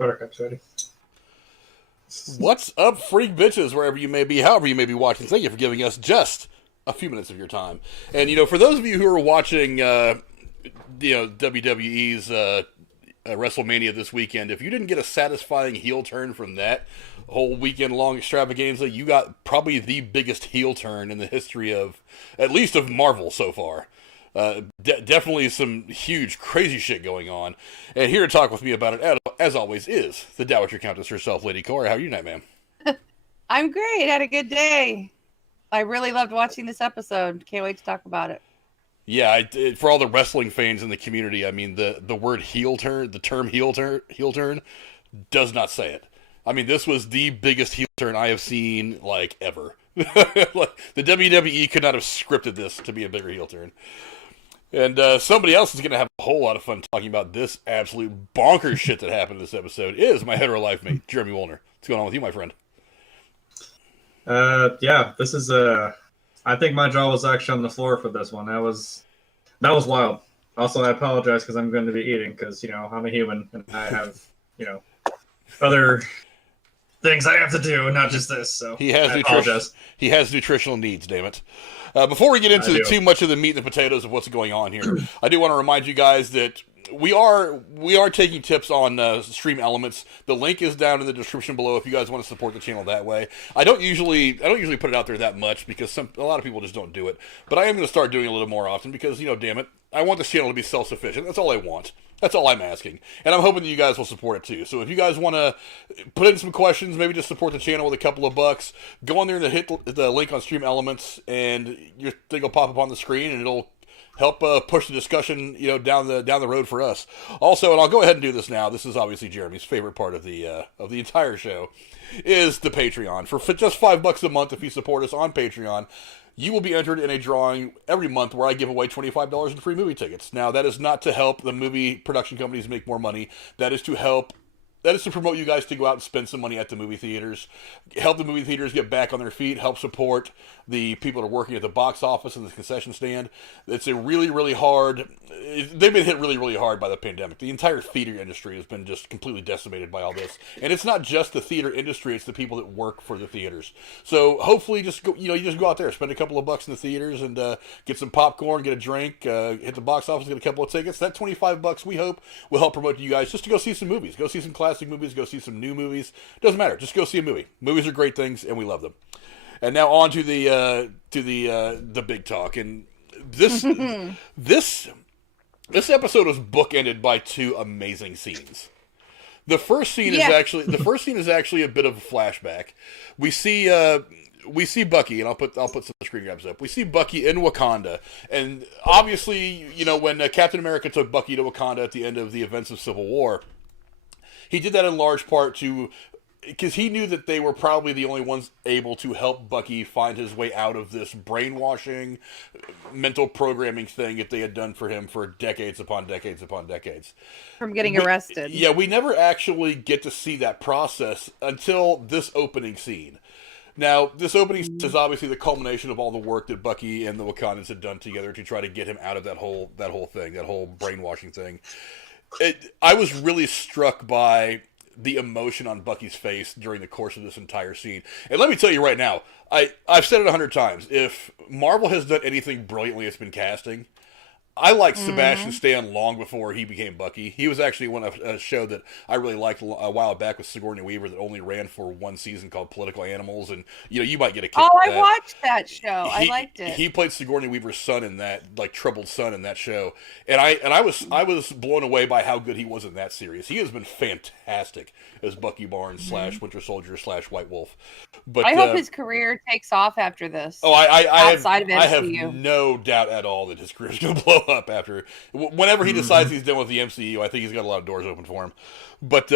Buttercup's ready. What's up, freak bitches, wherever you may be, however you may be watching? Thank you for giving us just a few minutes of your time. And, for those of you who are watching, WWE's WrestleMania this weekend, if you didn't get a satisfying heel turn from that whole weekend-long extravaganza, you got probably the biggest heel turn in the history of, at least of Marvel so far. Definitely some huge, crazy shit going on. And here to talk with me about it, as always, is the Dowager Countess herself, Lady Cora. How are you tonight, ma'am? I'm great. Had a good day. I really loved watching this episode. Can't wait to talk about it. Yeah, for all the wrestling fans in the community, I mean, the word heel turn, the term heel turn, does not say it. I mean, this was the biggest heel turn I have seen, like, ever. Like, the WWE could not have scripted this to be a bigger heel turn. And somebody else is going to have a whole lot of fun talking about this absolute bonkers shit that happened in this episode is my hetero life mate, Jeremy Wolner. What's going on with you, my friend? Yeah, this is I think my jaw was actually on the floor for this one. That was wild. Also, I apologize because I'm going to be eating because, I'm a human and I have, other things I have to do, not just this. So he has nutritional needs, damn it. Before we get into too much of the meat and the potatoes of what's going on here, I do want to remind you guys that we are taking tips on Stream Elements. The link is down in the description below if you guys want to support the channel that way. I don't usually put it out there that much because a lot of people just don't do it. But I am going to start doing it a little more often because, damn it, I want this channel to be self-sufficient. That's all I want. That's all I'm asking. And I'm hoping that you guys will support it too. So if you guys want to put in some questions, maybe just support the channel with a couple of bucks, go on there and hit the link on Stream Elements, and your thing will pop up on the screen, and it'll help push the discussion, down the road for us. Also, and I'll go ahead and do this now. This is obviously Jeremy's favorite part of the entire show, is the Patreon. For just $5 a month, if you support us on Patreon, you will be entered in a drawing every month where I give away $25 in free movie tickets. Now, that is not to help the movie production companies make more money. That is to promote you guys to go out and spend some money at the movie theaters, help the movie theaters get back on their feet, help support the people that are working at the box office and the concession stand. It's a really, really hard... They've been hit really, really hard by the pandemic. The entire theater industry has been just completely decimated by all this. And it's not just the theater industry, it's the people that work for the theaters. So hopefully you just go out there, spend a couple of bucks in the theaters and get some popcorn, get a drink, hit the box office, get a couple of tickets. That $25 we hope will help promote you guys just to go see some movies. Go see some classic movies, go see some new movies. Doesn't matter. Just go see a movie. Movies are great things and we love them. And now on to the big talk. And this episode was bookended by two amazing scenes. The first scene is actually a bit of a flashback. We see Bucky, and I'll put some screen grabs up. We see Bucky in Wakanda, and obviously, when Captain America took Bucky to Wakanda at the end of the events of Civil War, he did that in large part because he knew that they were probably the only ones able to help Bucky find his way out of this brainwashing, mental programming thing that they had done for him for decades upon decades upon decades. From getting arrested. Yeah, we never actually get to see that process until this opening scene. Now, this opening scene is obviously the culmination of all the work that Bucky and the Wakandans had done together to try to get him out of that whole thing, that whole brainwashing thing. I was really struck by the emotion on Bucky's face during the course of this entire scene. And let me tell you right now, I've said it 100 times. If Marvel has done anything brilliantly, it's been casting. I liked Sebastian Stan long before he became Bucky. He was actually one of a show that I really liked a while back with Sigourney Weaver that only ran for one season called Political Animals, and you might get a kick. Oh, I watched that show. I liked it. He played Sigourney Weaver's son in that, like troubled son in that show, and I was blown away by how good he was in that series. He has been fantastic as Bucky Barnes / Winter Soldier / White Wolf. But I hope his career takes off after this. Oh, I have no doubt at all that his career is going to blow up after. Whenever he decides he's done with the MCU, I think he's got a lot of doors open for him. But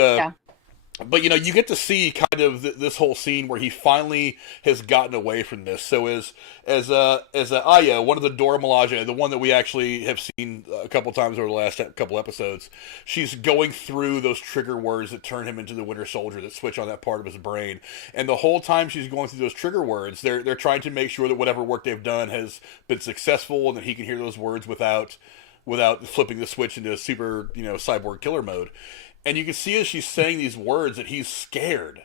But you get to see kind of this whole scene where he finally has gotten away from this. So as Aya, one of the Dora Milaje, the one that we actually have seen a couple times over the last couple episodes, she's going through those trigger words that turn him into the Winter Soldier, that switch on that part of his brain. And the whole time she's going through those trigger words, they're trying to make sure that whatever work they've done has been successful and that he can hear those words without flipping the switch into super cyborg killer mode. And you can see as she's saying these words that he's scared.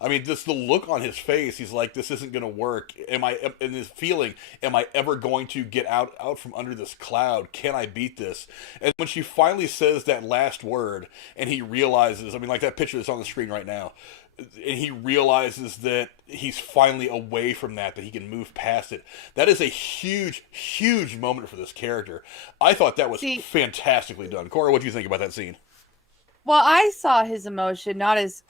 I mean, just the look on his face, he's like, this isn't going to work. And this feeling, am I ever going to get out from under this cloud? Can I beat this? And when she finally says that last word, and he realizes, I mean, like that picture that's on the screen right now, and he realizes that he's finally away from that he can move past it. That is a huge, huge moment for this character. I thought that was fantastically done. Cora, what do you think about that scene? Well, I saw his emotion not as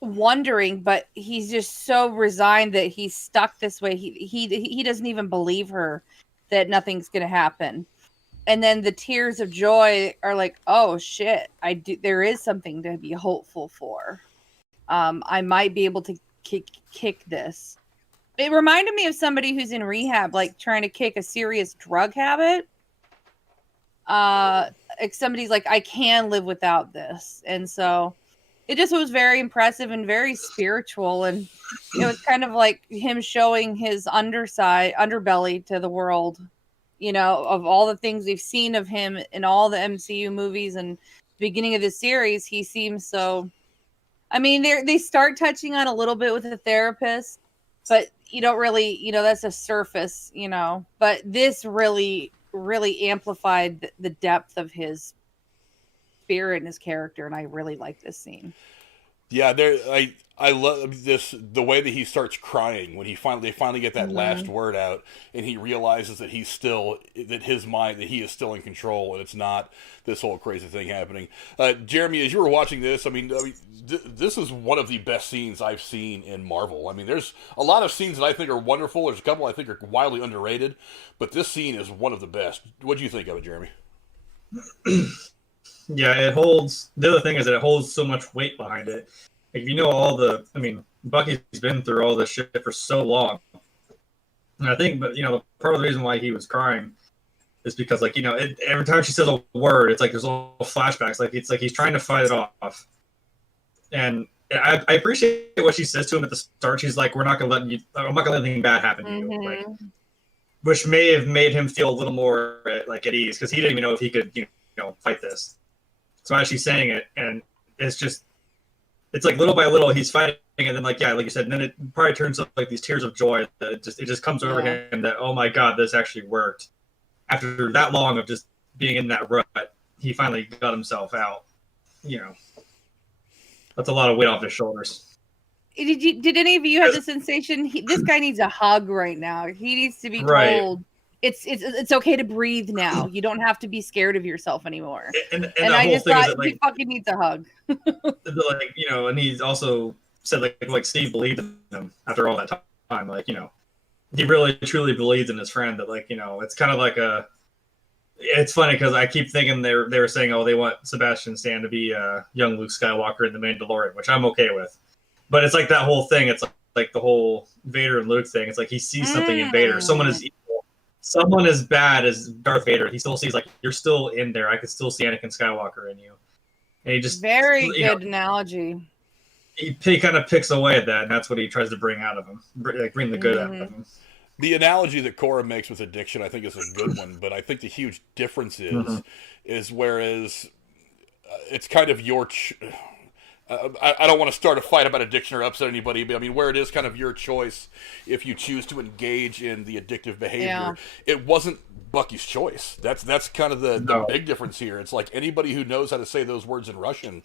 wondering, but he's just so resigned that he's stuck this way. He doesn't even believe her that nothing's going to happen. And then the tears of joy are like, oh shit, there is something to be hopeful for. I might be able to kick this. It reminded me of somebody who's in rehab, like trying to kick a serious drug habit. Like somebody's like, I can live without this. And so it just was very impressive and very spiritual. And it was kind of like him showing his underbelly to the world, you know, of all the things we've seen of him in all the MCU movies and the beginning of the series. He seems so, I mean, they start touching on a little bit with the therapist, but you don't really, you know, that's a surface, you know, but this really amplified the depth of his spirit and his character, and I really like this scene. Yeah, I love this, the way that he starts crying when they finally get that last word out, and he realizes that he is still in control, and it's not this whole crazy thing happening. Jeremy, as you were watching this, I mean, this is one of the best scenes I've seen in Marvel. I mean, there's a lot of scenes that I think are wonderful. There's a couple I think are wildly underrated, but this scene is one of the best. What do you think of it, Jeremy? Yeah, it holds. The other thing is that it holds so much weight behind it. Like, you know, Bucky's been through all this shit for so long. And I think, but, you know, part of the reason why he was crying is because, like, you know, every time she says a word, it's like there's little flashbacks. Like, it's like he's trying to fight it off. And I appreciate what she says to him at the start. She's like, I'm not going to let anything bad happen to you. Like, which may have made him feel a little more, like, at ease, because he didn't even know if he could, you know, fight this. So as she's saying it, and it's like little by little he's fighting, and then like you said, and then it probably turns up like these tears of joy that it just comes over him that, oh my god, this actually worked. After that long of just being in that rut, he finally got himself out. You know, that's a lot of weight off his shoulders. Did any of you have the sensation this guy needs a hug right now? He needs to be told it's okay to breathe now. You don't have to be scared of yourself anymore. And I just thought he fucking needs a hug. Like, you know, and he's also said like Steve believed in him after all that time. Like, you know, he really truly believes in his friend. That, like, you know, it's kind of like it's funny because I keep thinking they were saying, oh, they want Sebastian Stan to be young Luke Skywalker in The Mandalorian, which I'm okay with. But it's like that whole thing. It's like the whole Vader and Luke thing. It's like he sees something in Vader. Someone is evil. Someone as bad as Darth Vader. He still sees, like, you're still in there. I can still see Anakin Skywalker in you. And he just very good analogy. He kind of picks away at that, and that's what he tries to bring out of him, like bring the good out of him. The analogy that Cora makes with addiction, I think, is a good one. But I think the huge difference is whereas it's kind of your. I don't want to start a fight about addiction or upset anybody, but I mean, where it is kind of your choice if you choose to engage in the addictive behavior. It wasn't Bucky's choice. That's kind of the big difference here. It's like anybody who knows how to say those words in Russian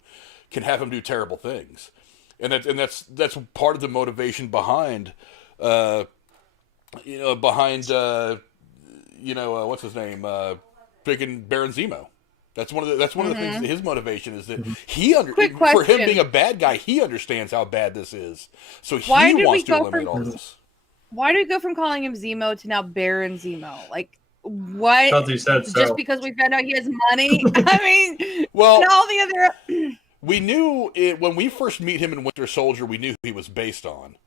can have him do terrible things, and that's part of the motivation behind, what's his name, freaking Baron Zemo. That's one of the things. His motivation is that for him being a bad guy, he understands how bad this is, so he wants to eliminate all this. Why do we go from calling him Zemo to now Baron Zemo? Like, what? Because he said so. Just because we found out he has money? I mean, well, and all the other. We knew it when we first meet him in Winter Soldier. We knew who he was based on.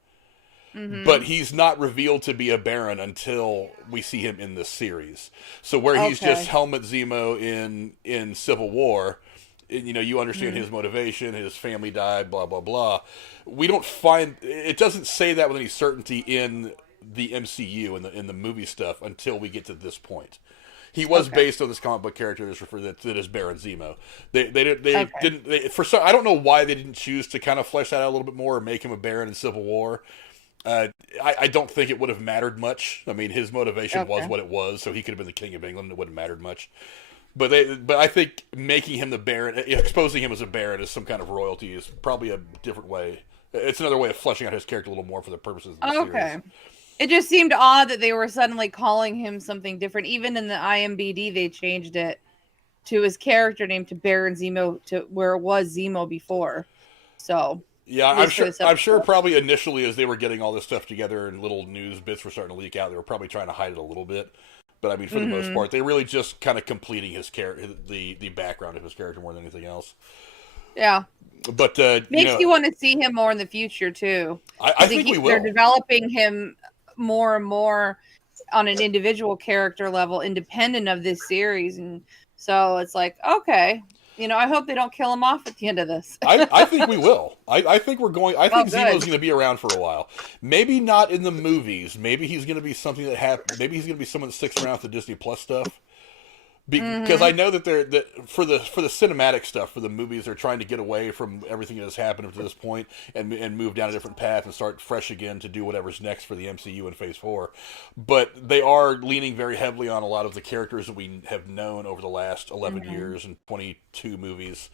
But he's not revealed to be a Baron until we see him in this series. So where he's just Helmut Zemo in Civil War, you know, you understand his motivation, his family died, blah, blah, blah. We don't find... It doesn't say that with any certainty in the MCU, in the movie stuff, until we get to this point. He was based on this comic book character that is Baron Zemo. They didn't for some, I don't know why they didn't choose to kind of flesh that out a little bit more or make him a Baron in Civil War. I don't think it would have mattered much. I mean, his motivation was what it was, so he could have been the King of England. It wouldn't have mattered much. But I think making him the Baron, exposing him as a Baron as some kind of royalty is probably a different way. It's another way of fleshing out his character a little more for the purposes of the series. It just seemed odd that they were suddenly calling him something different. Even in the IMBD, they changed it to his character name to Baron Zemo, to where it was Zemo before. So yeah, I'm sure probably initially as they were getting all this stuff together and little news bits were starting to leak out, they were probably trying to hide it a little bit. But I mean, for the most part, they really just kind of completing his character, the background of his character more than anything else. Yeah. But makes you want to see him more in the future too. I think we will. They're developing him more and more on an individual character level, independent of this series, and so it's like, okay, I hope they don't kill him off at the end of this. I think we will. I think we're going. I think Zemo's going to be around for a while. Maybe not in the movies. Maybe he's going to be something that happens. Maybe he's going to be someone that sticks around with the Disney Plus stuff. Because I know that for the cinematic stuff, for the movies, they're trying to get away from everything that has happened up to this point and move down a different path and start fresh again to do whatever's next for the MCU in Phase 4. But they are leaning very heavily on a lot of the characters that we have known over the last 11 years and 22 movies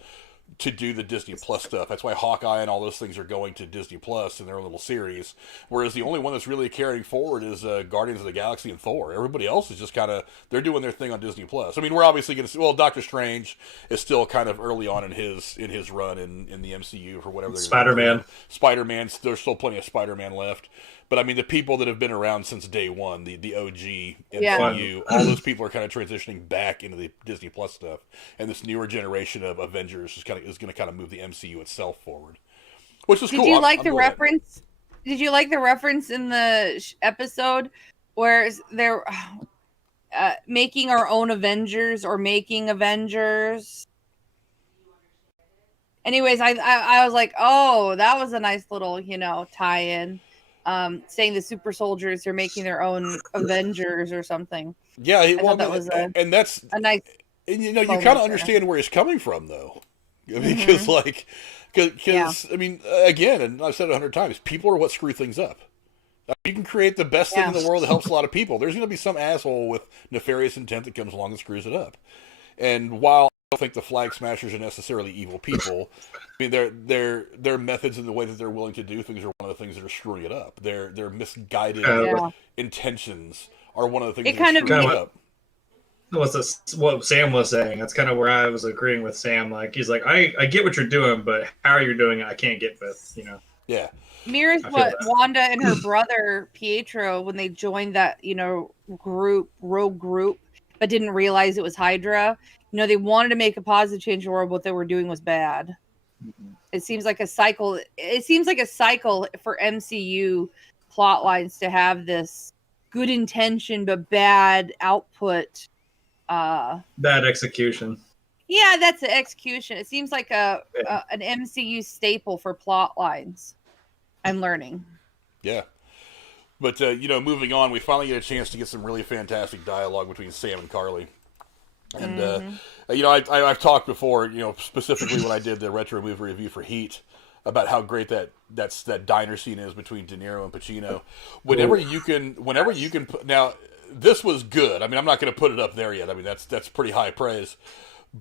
to do the Disney Plus stuff. That's why Hawkeye and all those things are going to Disney Plus in their little series. Whereas the only one that's really carrying forward is Guardians of the Galaxy and Thor. Everybody else is just kind of, they're doing their thing on Disney Plus. I mean, we're obviously going to see, well, Doctor Strange is still kind of early on in his run in the MCU for whatever they're Spider-Man, there's still plenty of Spider-Man left. But I mean, the people that have been around since day one, the OG MCU, all those people are kind of transitioning back into the Disney Plus stuff, and this newer generation of Avengers is going to kind of move the MCU itself forward, which is cool. Did you like the reference? Did you like the reference in the episode where they're making our own Avengers or making Avengers? Anyways, I was like, oh, that was a nice little tie-in. Saying the super soldiers are making their own Avengers or something. Yeah, that was and that's a nice. And you kind of understand where he's coming from, though, because I mean, again, and I've said it 100 times, people are what screw things up. You can create the best thing in the world that helps a lot of people. There's going to be some asshole with nefarious intent that comes along and screws it up. And while I don't think the Flag Smashers are necessarily evil people, I mean, their methods and the way that they're willing to do things are one of the things that are screwing it up. Their misguided intentions are one of the things that are screwing it up. What Sam was saying. That's kind of where I was agreeing with Sam. Like, he's like, I get what you're doing, but how you're doing it, I can't get with, Yeah. Mirrors what Wanda and her brother Pietro, when they joined that, rogue group, but didn't realize it was Hydra. They wanted to make a positive change in the world. What they were doing was bad. It seems like a cycle. It seems like a cycle for MCU plot lines to have this good intention but bad output. Bad execution. Yeah, that's the execution. It seems like an MCU staple for plot lines. I'm learning. Yeah. But, moving on, we finally get a chance to get some really fantastic dialogue between Sam and Carly. And, I've talked before, specifically when I did the retro movie review for Heat, about how great that diner scene is between De Niro and Pacino. Whenever you can put, now, this was good. I mean, I'm not going to put it up there yet. I mean, that's pretty high praise.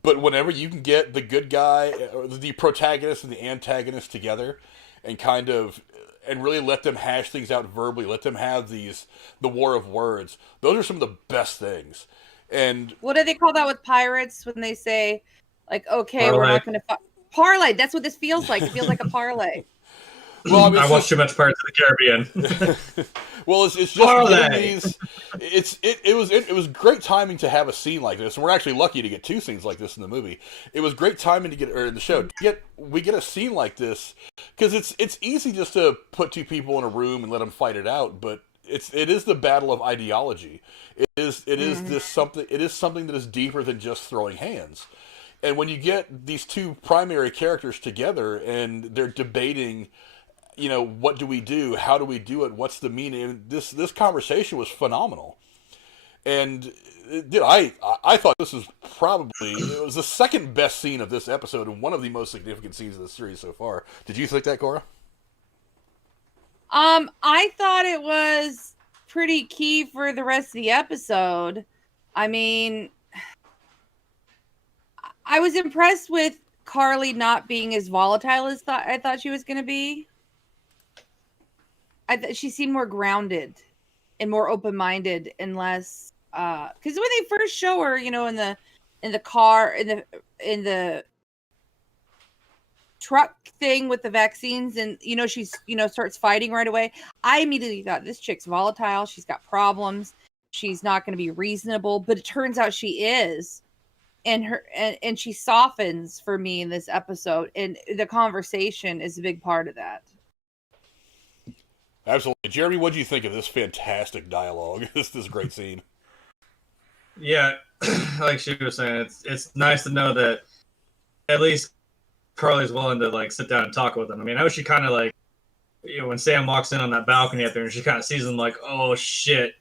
But whenever you can get the good guy, the protagonist and the antagonist together, and really let them hash things out verbally, let them have the war of words. Those are some of the best things. And what do they call that with pirates when they say, like, okay, parlay. We're not going to parlay? That's what this feels like. It feels like a parlay. Well, I mean, I watched too much Pirates of the Caribbean. Well, it's just these. It was great timing to have a scene like this, and we're actually lucky to get two scenes like this in the movie. It was great timing in the show. We get a scene like this because it's easy just to put two people in a room and let them fight it out, but it is the battle of ideology. It is something that is deeper than just throwing hands. And when you get these two primary characters together and they're debating, what do we do? How do we do it? What's the meaning? And this conversation was phenomenal. And dude, I thought this was it was the second best scene of this episode and one of the most significant scenes of the series so far. Did you think that, Cora? I thought it was pretty key for the rest of the episode. I mean, I was impressed with Carly not being as volatile as I thought she was going to be. She seemed more grounded and more open-minded and less because when they first show her, in the car, in the truck thing with the vaccines, and she's starts fighting right away, I immediately thought, this chick's volatile, she's got problems, she's not going to be reasonable. But it turns out she is, and she softens for me in this episode, and the conversation is a big part of that. Absolutely. Jeremy, what do you think of this fantastic dialogue? This great scene. Yeah, like she was saying, it's nice to know that at least Carly's willing to like sit down and talk with him. I mean, I know she kind of like, when Sam walks in on that balcony up there and she kind of sees him like, oh shit.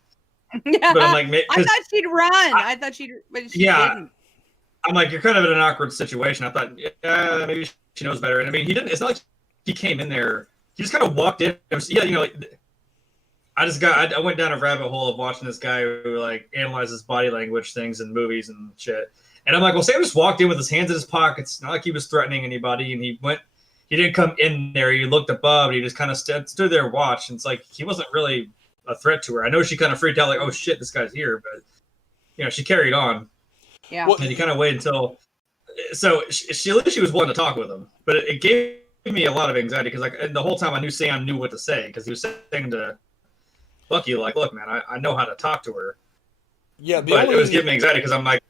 Yeah, but I'm like, I thought she'd run. But she didn't. I'm like, you're kind of in an awkward situation. I thought, yeah, maybe she knows better. And I mean, he didn't. It's not like he came in there. He just kind of walked in. I went down a rabbit hole of watching this guy who like analyzes body language things in movies and shit. And I'm like, well, Sam just walked in with his hands in his pockets. Not like he was threatening anybody. And he didn't come in there. He looked above. And he just kind of stood there and watched. And it's like, he wasn't really a threat to her. I know she kind of freaked out like, oh shit, this guy's here. But, she carried on. Yeah. And he kind of waited until, so she was willing to talk with him. But it gave me a lot of anxiety because like the whole time I knew Sam knew what to say because he was saying to Bucky, like, look, man, I know how to talk to her. Yeah, but it was giving me anxiety because I'm like,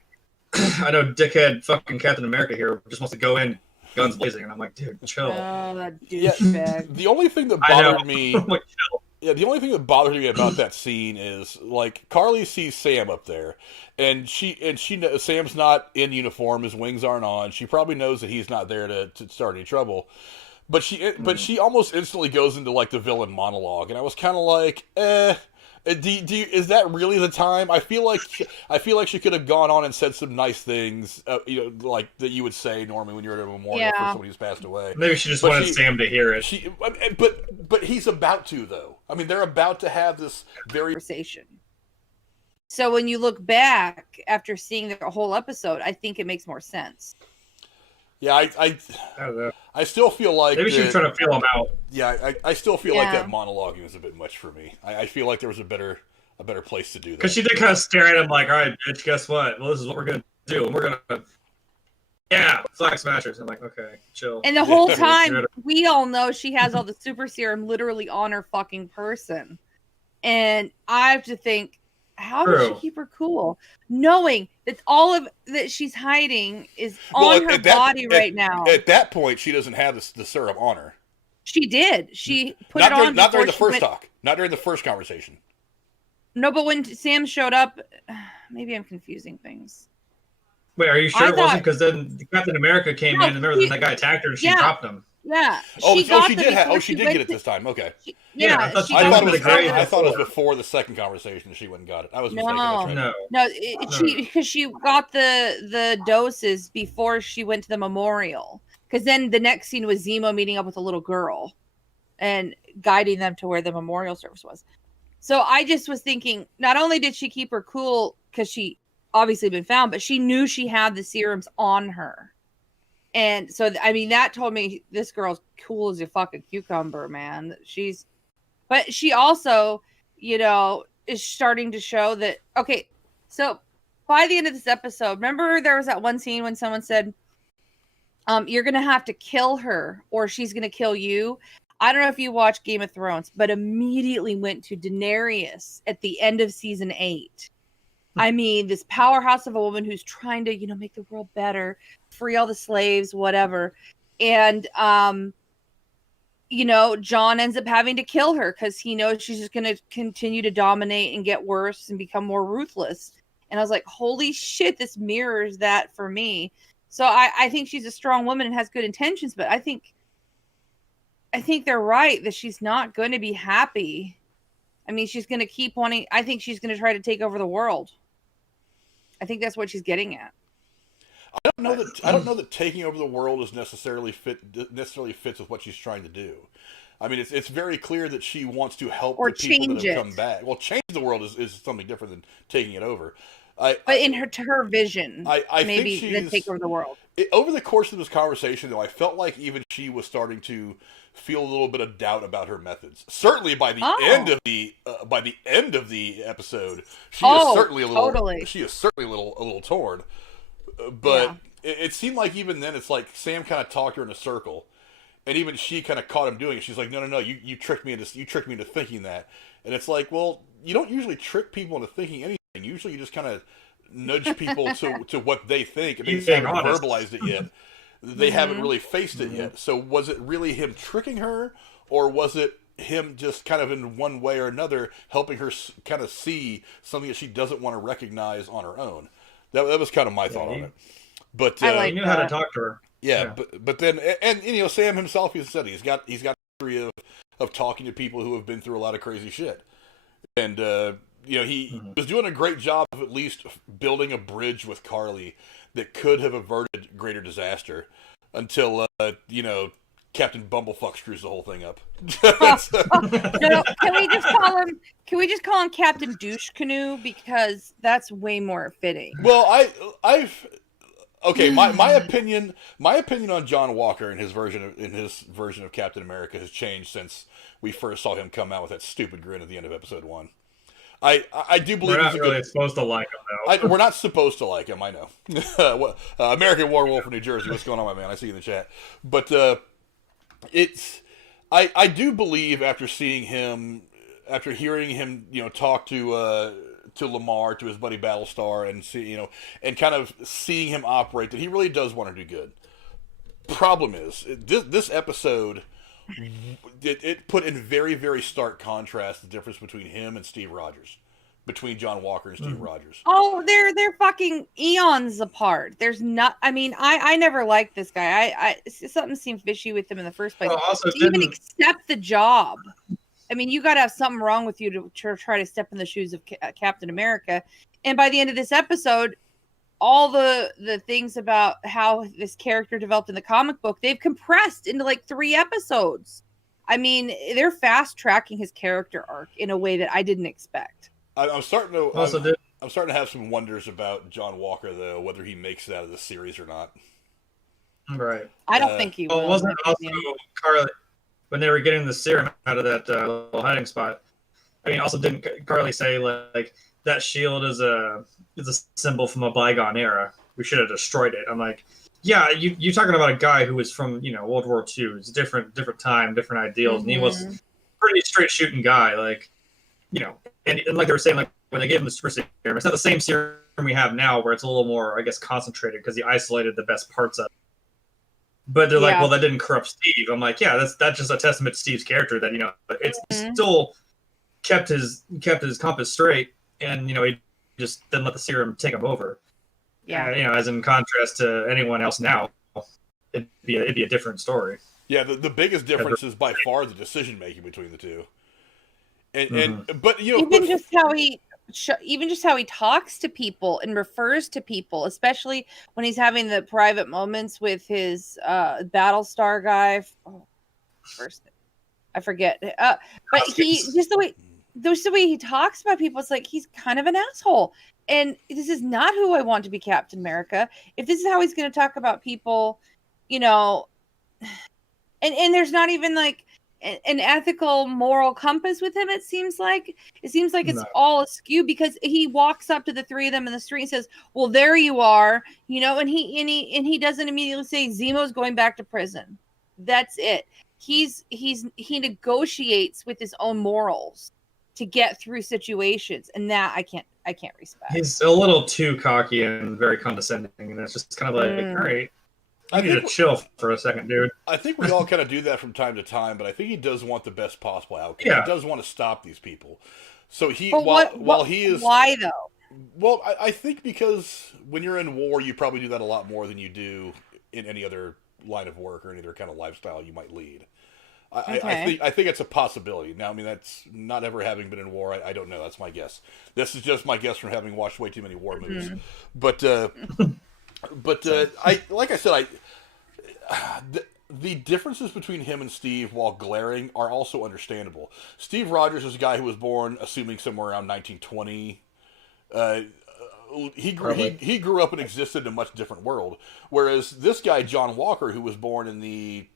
I know dickhead fucking Captain America here just wants to go in guns blazing, and I'm like, dude, chill. Oh, that douchebag. The only thing that bothered me, like, chill. Yeah, the only thing that bothered me about that scene is like Carly sees Sam up there, and she knows Sam's not in uniform, his wings aren't on. She probably knows that he's not there to start any trouble. But she almost instantly goes into like the villain monologue, and I was kind of like, is that really the time? I feel like she could have gone on and said some nice things, like that you would say normally when you're at a memorial for somebody who's passed away. Maybe she just wanted Sam to hear it. But he's about to though. I mean, they're about to have this very conversation. So when you look back after seeing the whole episode, I think it makes more sense. Yeah, I don't know. I still feel like maybe she was trying to feel him out. Yeah, I still feel like that monologuing was a bit much for me. I feel like there was a better place to do that. Because she did kind of stare at him like, all right, bitch, guess what? Well, this is what we're gonna do, and we're gonna flag smashers. I'm like, okay, chill. And the whole time, we all know she has all the super serum literally on her fucking person, and I have to think, how does she keep her cool, knowing that all of that she's hiding is on her body right now? At that point, she doesn't have the serum on her. She did. She put it on. Not during the first talk. Not during the first conversation. No, but when Sam showed up, maybe I'm confusing things. Wait, are you sure it wasn't? Because then Captain America came in, and remember that guy attacked her, and she dropped him. Yeah. She did get it this time. Okay. I thought it was before the second conversation she went and got it. I was mistaken. Because she got the doses before she went to the memorial. Because then the next scene was Zemo meeting up with a little girl and guiding them to where the memorial service was. So I just was thinking, not only did she keep her cool because she obviously been found, but she knew she had the serums on her. And so, I mean, that told me this girl's cool as a fucking cucumber, man. But she also, is starting to show that, okay, so by the end of this episode, remember there was that one scene when someone said, you're going to have to kill her or she's going to kill you. I don't know if you watch Game of Thrones, but immediately went to Daenerys at the end of season 8. I mean, this powerhouse of a woman who's trying to, make the world better, free all the slaves, whatever. And, John ends up having to kill her because he knows she's just going to continue to dominate and get worse and become more ruthless. And I was like, holy shit, this mirrors that for me. So I think she's a strong woman and has good intentions, but I think they're right that she's not going to be happy. I mean, she's going to keep wanting, I think she's going to try to take over the world. I think that's what she's getting at. I don't know that taking over the world is necessarily fits with what she's trying to do. I mean, it's very clear that she wants to help the people that have come back. Well, change the world is something different than taking it over. But in her vision, I maybe think take over the world. Over the course of this conversation, though, I felt like even she was starting to feel a little bit of doubt about her methods. Certainly, by the end of the episode, she is certainly a little torn. But it seemed like even then, it's like Sam kind of talked her in a circle, and even she kind of caught him doing it. She's like, "No, you tricked me into thinking that." And it's like, well, you don't usually trick people into thinking anything. Usually, you just kind of nudge people to what they think, and they haven't verbalized it yet. They haven't really faced it yet. So was it really him tricking her, or was it him just kind of in one way or another helping her kind of see something that she doesn't want to recognize on her own? That was kind of my thought on it. But he knew how to talk to her. Yeah. But then and you know, Sam himself, he said he's got a history of talking to people who have been through a lot of crazy shit, and you know, he was doing a great job of at least building a bridge with Carly that could have averted greater disaster until you know, Captain Bumblefuck screws the whole thing up. No, can we just call him Captain Douche Canoe, because that's way more fitting. Well, my opinion on John Walker and his version of Captain America has changed since we first saw him come out with that stupid grin at the end of episode 1. I do believe we're not really supposed to like him, though. We're not supposed to like him, I know. American Werewolf from New Jersey, what's going on, my man? I see you in the chat. But I do believe after hearing him, you know, talk to Lamar, to his buddy Battlestar, and kind of seeing him operate, that he really does want to do good. Problem is, this episode, it put in very, very stark contrast the difference between him and Steve Rogers, between John Walker and Steve Rogers. Oh, they're fucking eons apart. There's not. I mean, I never liked this guy. Something seemed fishy with him in the first place. To even accept the job. I mean, you got to have something wrong with you to try to step in the shoes of Captain America. And by the end of this episode, all the things about how this character developed in the comic book, they've compressed into like 3 episodes. I mean, they're fast tracking his character arc in a way that I didn't expect. I'm starting to have some wonders about John Walker, though, whether he makes it out of the series or not. Right. I don't think he will. Well, wasn't also Carly, when they were getting the serum out of that little hiding spot? I mean, also didn't Carly say like that shield is a symbol from a bygone era? We should have destroyed it. I'm like, yeah, you're talking about a guy who was from, you know, World War II. It's a different time, different ideals, and he was a pretty straight shooting guy, like, you know, and like they were saying, like when they gave him the super serum, it's not the same serum we have now, where it's a little more, I guess, concentrated because he isolated the best parts of it. But they're like, well, that didn't corrupt Steve. I'm like, yeah, that's just a testament to Steve's character, that, you know, it's still kept his compass straight, and, you know, he just didn't let the serum take him over. Yeah, you know, as in contrast to anyone else now, it'd be a different story. Yeah, the biggest difference is by far the decision making between the two. And but you know, even just how he talks to people and refers to people, especially when he's having the private moments with his Battlestar guy. I forget. But he just the way he talks about people, it's like he's kind of an asshole. And this is not who I want to be Captain America. If this is how he's going to talk about people, you know, and there's not even like an ethical, moral compass with him. It seems like it's all askew, because he walks up to the 3 of them in the street and says, "Well, there you are," you know, and he doesn't immediately say Zemo's going back to prison. That's it. He negotiates with his own morals to get through situations, and that I can't respect. He's a little too cocky and very condescending, and it's just kind of like, all right, I need to chill for a second, dude. I think we all kind of do that from time to time, but I think he does want the best possible outcome. Yeah. He does want to stop these people. So why though? Well, I think because when you're in war, you probably do that a lot more than you do in any other line of work or any other kind of lifestyle you might lead. I think it's a possibility. Now, I mean, that's not ever having been in war. I don't know. That's my guess. This is just my guess from having watched way too many war movies. But like I said, the differences between him and Steve, while glaring, are also understandable. Steve Rogers is a guy who was born, assuming somewhere around 1920. He grew up and existed in a much different world. Whereas this guy, John Walker, who was born in the,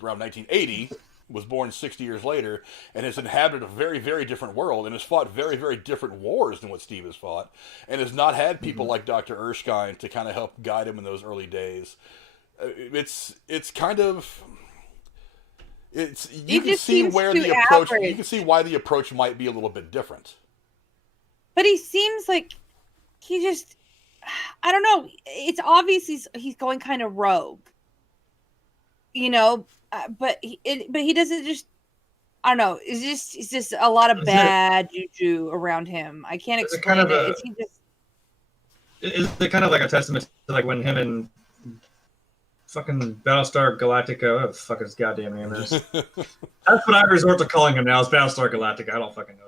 around 1980, was born 60 years later, and has inhabited a very, very different world, and has fought very, very different wars than what Steve has fought, and has not had people like Dr. Erskine to kind of help guide him in those early days. It's kind of... You can see where the approach... You can see why the approach might be a little bit different. But he seems like he just... I don't know. It's obvious he's going kind of rogue. But he doesn't just... I don't know. It's just a lot of bad juju around him. I can't explain it. Is it kind of like a testament to like when him and fucking Battlestar Galactica, what the fuck his goddamn name is? That's what I resort to calling him now, is Battlestar Galactica. I don't fucking know.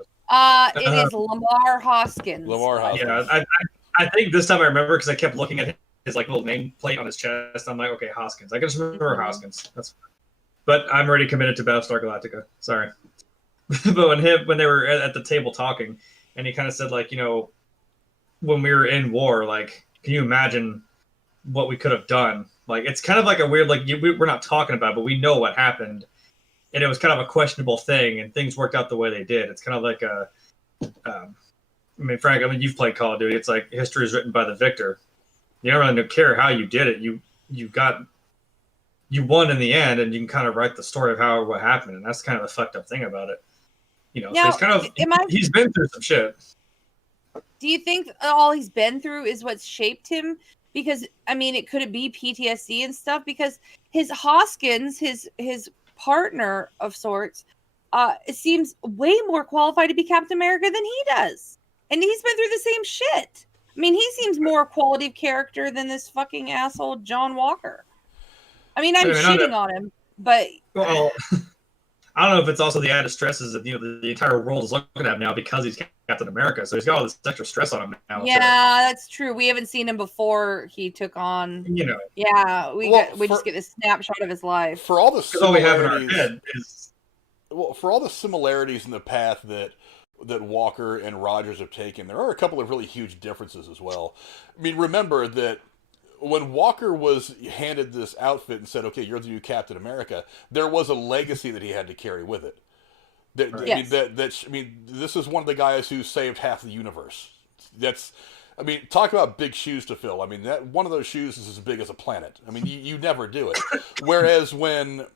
It is Lamar Hoskins. Yeah, I think this time I remember because I kept looking at his like little nameplate on his chest. I'm like, okay, Hoskins. I can just remember Hoskins. That's fine. But I'm already committed to Battlestar Galactica. Sorry. But when they were at the table talking, and he kind of said like, when we were in war, like, can you imagine what we could have done? Like, it's kind of like a weird, like, we're not talking about it, but we know what happened. And it was kind of a questionable thing, and things worked out the way they did. It's kind of like Frank, you've played Call of Duty. It's like history is written by the victor. You don't really care how you did it. You won in the end, and you can kind of write the story of what happened. And that's kind of the fucked up thing about it. So he's kind of, he's been through some shit. Do you think all he's been through is what's shaped him? Because, it could be PTSD and stuff, because his Hoskins, his partner of sorts, it seems way more qualified to be Captain America than he does. And he's been through the same shit. He seems more quality of character than this fucking asshole John Walker. I'm shitting on him, but... Well, I don't know if it's also the added stresses that the entire world is looking at him now because he's Captain America, so he's got all this extra stress on him now. Yeah, that's true. We haven't seen him before he took on. Yeah, we just get this snapshot of his life. For all the similarities, all we have in our head is... for all the similarities in the path that Walker and Rogers have taken, there are a couple of really huge differences as well. Remember that when Walker was handed this outfit and said, okay, you're the new Captain America, there was a legacy that he had to carry with it. Yes. This is one of the guys who saved half the universe. Talk about big shoes to fill. That one of those shoes is as big as a planet. You never do it. Whereas when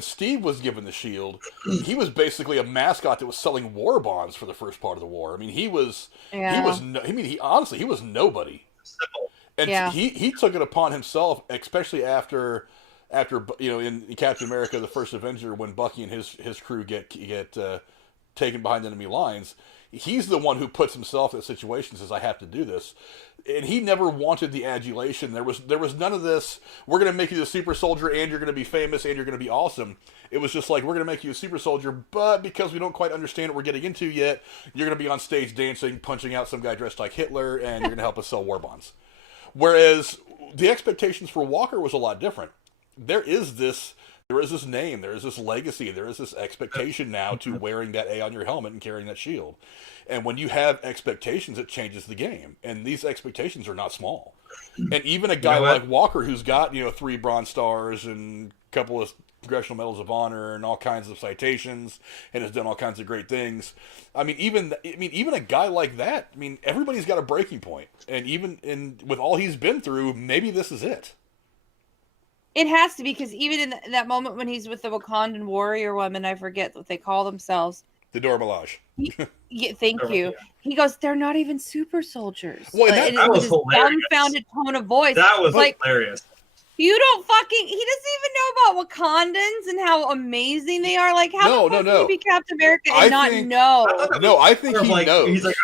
Steve was given the shield, he was basically a mascot that was selling war bonds for the first part of the war. He was nobody. And he took it upon himself, especially after in Captain America: The First Avenger, when Bucky and his crew get taken behind enemy lines. He's the one who puts himself in a situation and says, I have to do this. And he never wanted the adulation. There was none of this, we're going to make you the super soldier and you're going to be famous and you're going to be awesome. It was just like, we're going to make you a super soldier, but because we don't quite understand what we're getting into yet, you're going to be on stage dancing, punching out some guy dressed like Hitler, and you're going to help us sell war bonds. Whereas the expectations for Walker was a lot different. There is this name, there is this legacy, there is this expectation now to wearing that A on your helmet and carrying that shield. And when you have expectations, it changes the game. And these expectations are not small. And even a guy like Walker, who's got 3 Bronze Stars and a couple of Congressional Medals of Honor and all kinds of citations and has done all kinds of great things. Even a guy like that, everybody's got a breaking point. And even with all he's been through, maybe this is it. It has to be, because even in that moment when he's with the Wakandan warrior woman, I forget what they call themselves. The Dora Milaje. Thank you. He goes, they're not even super soldiers. Well, that was hilarious. Dumbfounded tone of voice. That was hilarious. You don't he doesn't even know about Wakandans and how amazing they are. Like, how can you be Captain America and not know? No, I think he knows. He's like,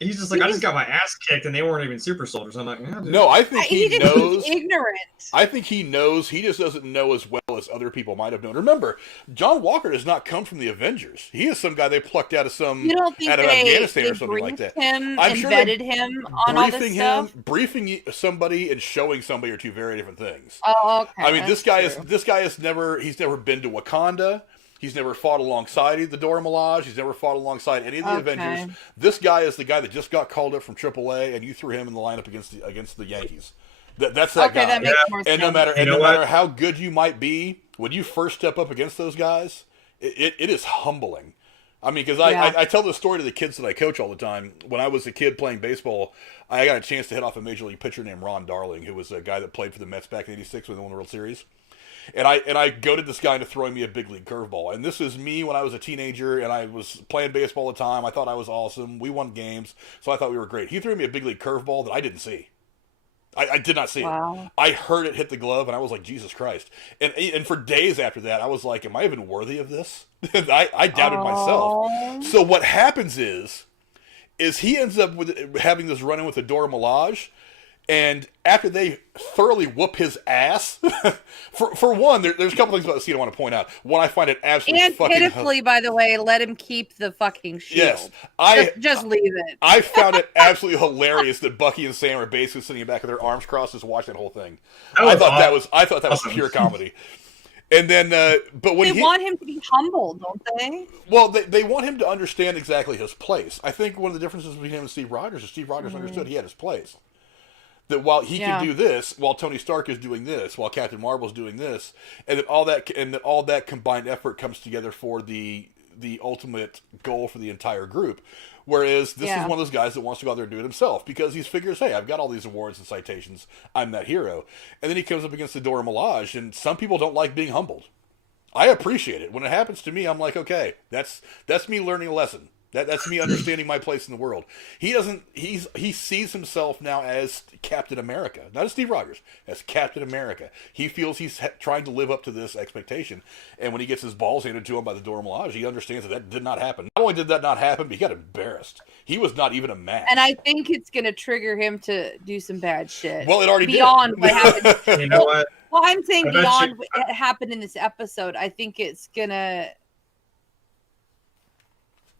he's just like, I just got my ass kicked, and they weren't even super soldiers. I'm like, no, I think he knows. He's ignorant. I think he knows. He just doesn't know as well as other people might have known. Remember, John Walker does not come from the Avengers. He is some guy they plucked out of Afghanistan or something like that. I'm sure vetted him on all this stuff. Briefing somebody and showing somebody are two very different things. Oh, okay. I mean, this guy has never been to Wakanda. He's never fought alongside the Dora Milaje. He's never fought alongside any of the Avengers. This guy is the guy that just got called up from AAA, and you threw him in the lineup against the Yankees. That's that guy. That makes more sense. No matter how good you might be, when you first step up against those guys, it is humbling. I mean, because I tell this story to the kids that I coach all the time. When I was a kid playing baseball, I got a chance to hit off a major league pitcher named Ron Darling, who was a guy that played for the Mets back in '86 when they won the World Series. And I goaded this guy into throwing me a big league curveball. And this is me when I was a teenager and I was playing baseball all the time. I thought I was awesome. We won games, so I thought we were great. He threw me a big league curveball that I didn't see. I did not see it. I heard it hit the glove, and I was like, Jesus Christ. And for days after that, I was like, am I even worthy of this? I doubted myself. So what happens is he ends up having this run-in with the Dora Milaje. And after they thoroughly whoop his ass, for one, there's a couple things about the scene I want to point out. One, I find it absolutely fucking... And pitifully, by the way, let him keep the fucking shield. Yes. Just leave it. I found it absolutely hilarious that Bucky and Sam are basically sitting back with their arms crossed just watching that whole thing. I thought that was pure comedy. And then, but when they want him to be humble, don't they? Well, they want him to understand exactly his place. I think one of the differences between him and Steve Rogers is Steve Rogers understood he had his place. That while he can do this, while Tony Stark is doing this, while Captain Marvel's doing this, and that all that combined effort comes together for the ultimate goal for the entire group. Whereas this is one of those guys that wants to go out there and do it himself because he figures, hey, I've got all these awards and citations, I'm that hero. And then he comes up against the Dora Milaje, and some people don't like being humbled. I appreciate it. When it happens to me, I'm like, okay, that's me learning a lesson. That's me understanding my place in the world. He sees himself now as Captain America, not as Steve Rogers, as Captain America. He feels he's trying to live up to this expectation. And when he gets his balls handed to him by the Dora Milaje, he understands that did not happen. Not only did that not happen, but he got embarrassed. He was not even a match. And I think it's going to trigger him to do some bad shit. Well, it already beyond did. What happened. You know what? Well, I'm saying beyond what happened in this episode. I think it's going to...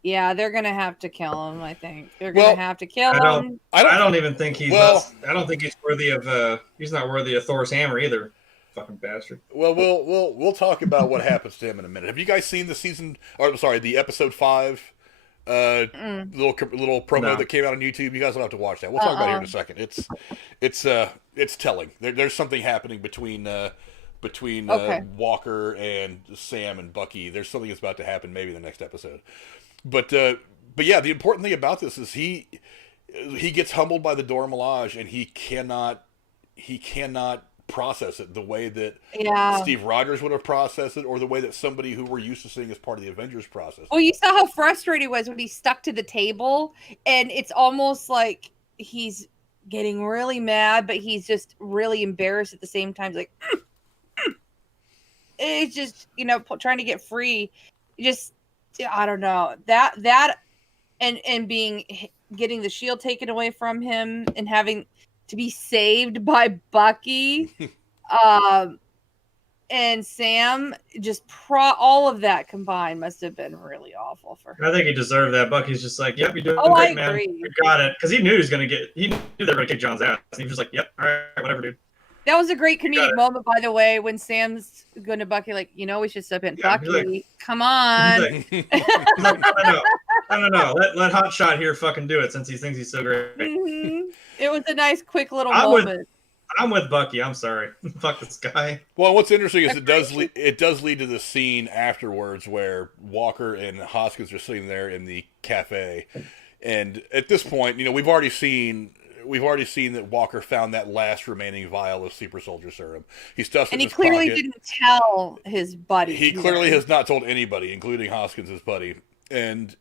Yeah, they're gonna have to kill him. I think they're gonna have to kill him. I don't even think he's. I don't think he's worthy of. He's not worthy of Thor's hammer either. Fucking bastard. Well, we'll talk about what happens to him in a minute. Have you guys seen the episode 5 little promo that came out on YouTube? You guys will have to watch that. We'll talk about it here in a second. It's telling. There's something happening between Walker and Sam and Bucky. There's something that's about to happen maybe in the next episode. But yeah, the important thing about this is he gets humbled by the Dora Milaje, and he cannot process it the way that Steve Rogers would have processed it, or the way that somebody who we're used to seeing as part of the Avengers process. Well, you saw how frustrated he was when he stuck to the table, and it's almost like he's getting really mad, but he's just really embarrassed at the same time. He's like, it's just, trying to get free. Just, I don't know, that and getting the shield taken away from him and having to be saved by Bucky and Sam, just all of that combined must have been really awful for him. I think he deserved that. Bucky's just like, yep, you're doing great, man. You got it. Because he knew they were going to kick John's ass. And he was just like, yep, all right, whatever, dude. That was a great comedic moment, by the way, when Sam's going to Bucky, like, we should step in. Bucky, like, come on. He's like, no. Let Hot Shot here fucking do it since he thinks he's so great. Mm-hmm. It was a nice, quick little moment. I'm with Bucky. I'm sorry. Fuck this guy. Well, what's interesting is it does lead to the scene afterwards where Walker and Hoskins are sitting there in the cafe. And at this point, we've already seen that Walker found that last remaining vial of super soldier serum. He stuffs it in his pocket. And he clearly didn't tell his buddy. He clearly has not told anybody, including Hoskins, his buddy. And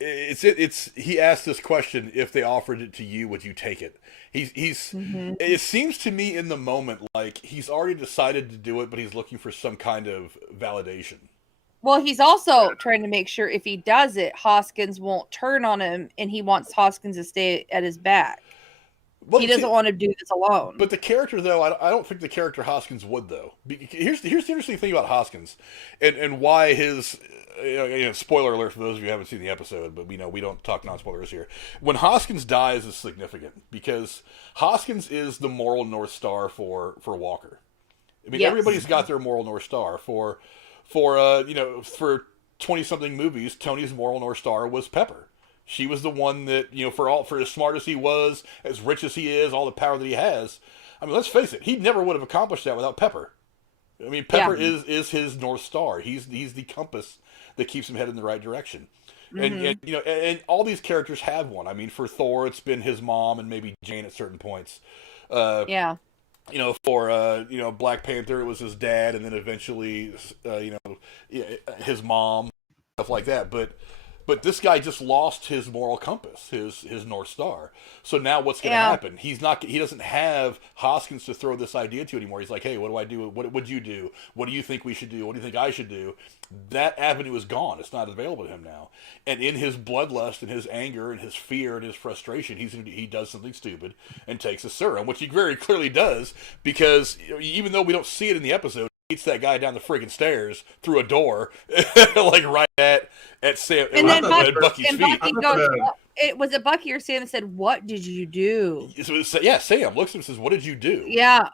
he asked this question: if they offered it to you, would you take it? It seems to me in the moment like he's already decided to do it, but he's looking for some kind of validation. Well, he's also trying to make sure if he does it, Hoskins won't turn on him, and he wants Hoskins to stay at his back. Well, he doesn't want to do this alone. But the character, though, I don't think the character Hoskins would, though. Here's the interesting thing about Hoskins, and why his spoiler alert for those of you who haven't seen the episode, but we don't talk non-spoilers here. When Hoskins dies is significant because Hoskins is the moral North Star for Walker. I mean, everybody's got their moral North Star. For 20-something movies, Tony's moral North Star was Pepper. She was the one that, for as smart as he was, as rich as he is, all the power that he has. I mean, let's face it, he never would have accomplished that without Pepper. I mean, Pepper is his North Star. He's the compass that keeps him headed in the right direction. Mm-hmm. And all these characters have one. I mean, for Thor, it's been his mom and maybe Jane at certain points. For Black Panther, it was his dad, and then eventually, his mom, stuff like that. But this guy just lost his moral compass, his North Star. So now what's going to happen? He doesn't have Hoskins to throw this idea to anymore. He's like, hey, what do I do? What would you do? What do you think we should do? What do you think I should do? That avenue is gone. It's not available to him now. And in his bloodlust and his anger and his fear and his frustration, he does something stupid and takes a serum, which he very clearly does, because even though we don't see it in the episode, beats that guy down the freaking stairs through a door, like right at Sam and then Bucky's feet. Bucky goes, was it Bucky or Sam that said, "What did you do?" Sam looks at him and says, "What did you do?" Yeah.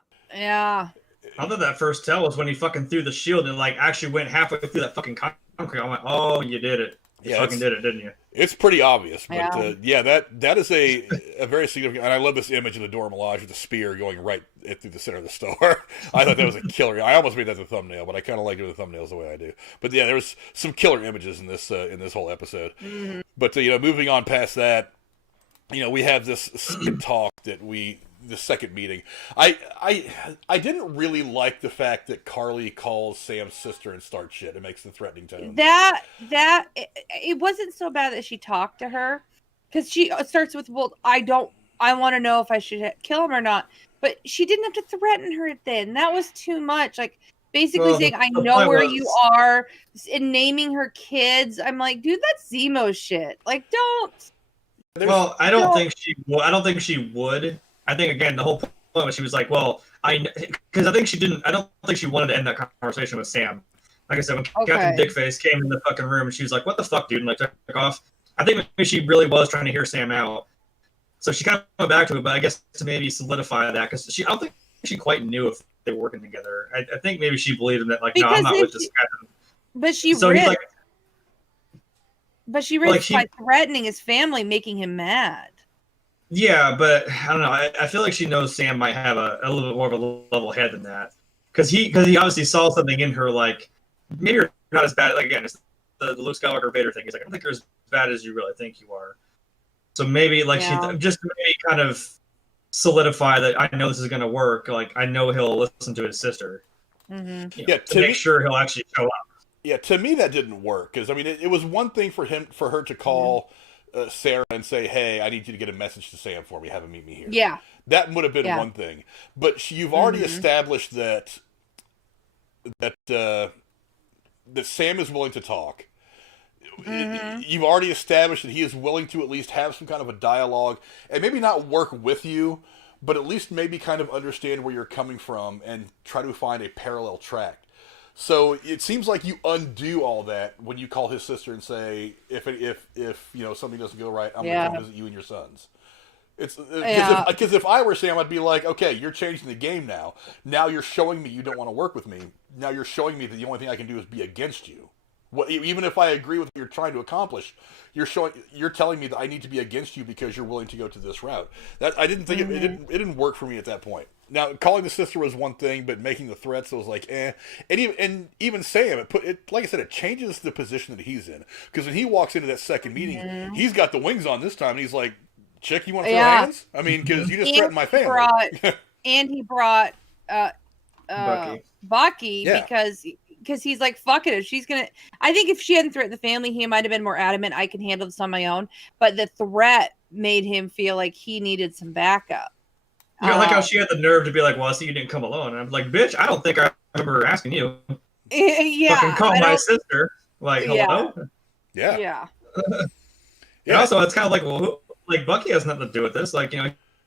I thought that first tell was when he fucking threw the shield and actually went halfway through that fucking concrete. I'm like, oh, you did it. You fucking did it, didn't you? It's pretty obvious, but that is a very significant. And I love this image of the Dora Milaje with the spear going right through the center of the star. I thought that was a killer. I almost made that the thumbnail, but I kind of like doing the thumbnails the way I do. But yeah, there was some killer images in this whole episode. Mm-hmm. But moving on past that, we have this talk that the second meeting. I didn't really like the fact that Carly calls Sam's sister and starts shit. It makes the threatening tone. It wasn't so bad that she talked to her, because she starts with, well, I want to know if I should kill him or not. But she didn't have to threaten her then. That was too much. Like, basically saying, I know where you are, and naming her kids. I'm like, dude, that's Zemo shit. Like, don't. Well, I don't think she would. I think, again, the whole point was she was like, well, because I think she didn't. I don't think she wanted to end that conversation with Sam. Like I said, when Captain Dickface came in the fucking room, and she was like, what the fuck, dude? And took off. I think maybe she really was trying to hear Sam out. So she kind of went back to it, but I guess to maybe solidify that, because I don't think she quite knew if they were working together. I think maybe she believed in that, no, I'm not with this guy. But she risked by threatening his family, making him mad. Yeah, but I don't know. I feel like she knows Sam might have a little bit more of a level head than that, because he obviously saw something in her, like, maybe you're not as bad. Like, again, it's the Luke Skywalker Vader thing. He's like, I don't think you're as bad as you really think you are. So maybe she just maybe kind of solidify that I know this is going to work. Like, I know he'll listen to his sister. Mm-hmm. To make sure he'll actually show up. Yeah, to me that didn't work, because I mean it was one thing for her to call Sarah and say, hey, I need you to get a message to Sam for me, have him meet me here. Yeah, that would have been one thing. But you've already established that Sam is willing to talk. Mm-hmm. You've already established that he is willing to at least have some kind of a dialogue, and maybe not work with you, but at least maybe kind of understand where you're coming from and try to find a parallel track. So it seems like you undo all that when you call his sister and say, if something doesn't go right, I'm going to come visit you and your sons. It's because if I were Sam, I'd be like, okay, you're changing the game now. Now you're showing me you don't want to work with me. Now you're showing me that the only thing I can do is be against you. Even if I agree with what you're trying to accomplish, you're telling me that I need to be against you because you're willing to go to this route. That I didn't think it didn't work for me at that point. Now, calling the sister was one thing, but making the threats, it was like, eh. And even Sam, like I said, it changes the position that he's in, because when he walks into that second meeting, he's got the wings on this time, and he's like, "Chick, you want to throw hands? I mean, because you just threatened my family." He brought Bucky because he's like, fuck it. If she's going to, I think if she hadn't threatened the family, he might have been more adamant. I can handle this on my own. But the threat made him feel like he needed some backup. Yeah, like how she had the nerve to be like, well, I see you didn't come alone. And I'm like, bitch, I don't think I remember asking you. Yeah. Fucking call my sister. Like, hello? Yeah. Yeah. And also, it's kind of like, well, like, Bucky has nothing to do with this. Like,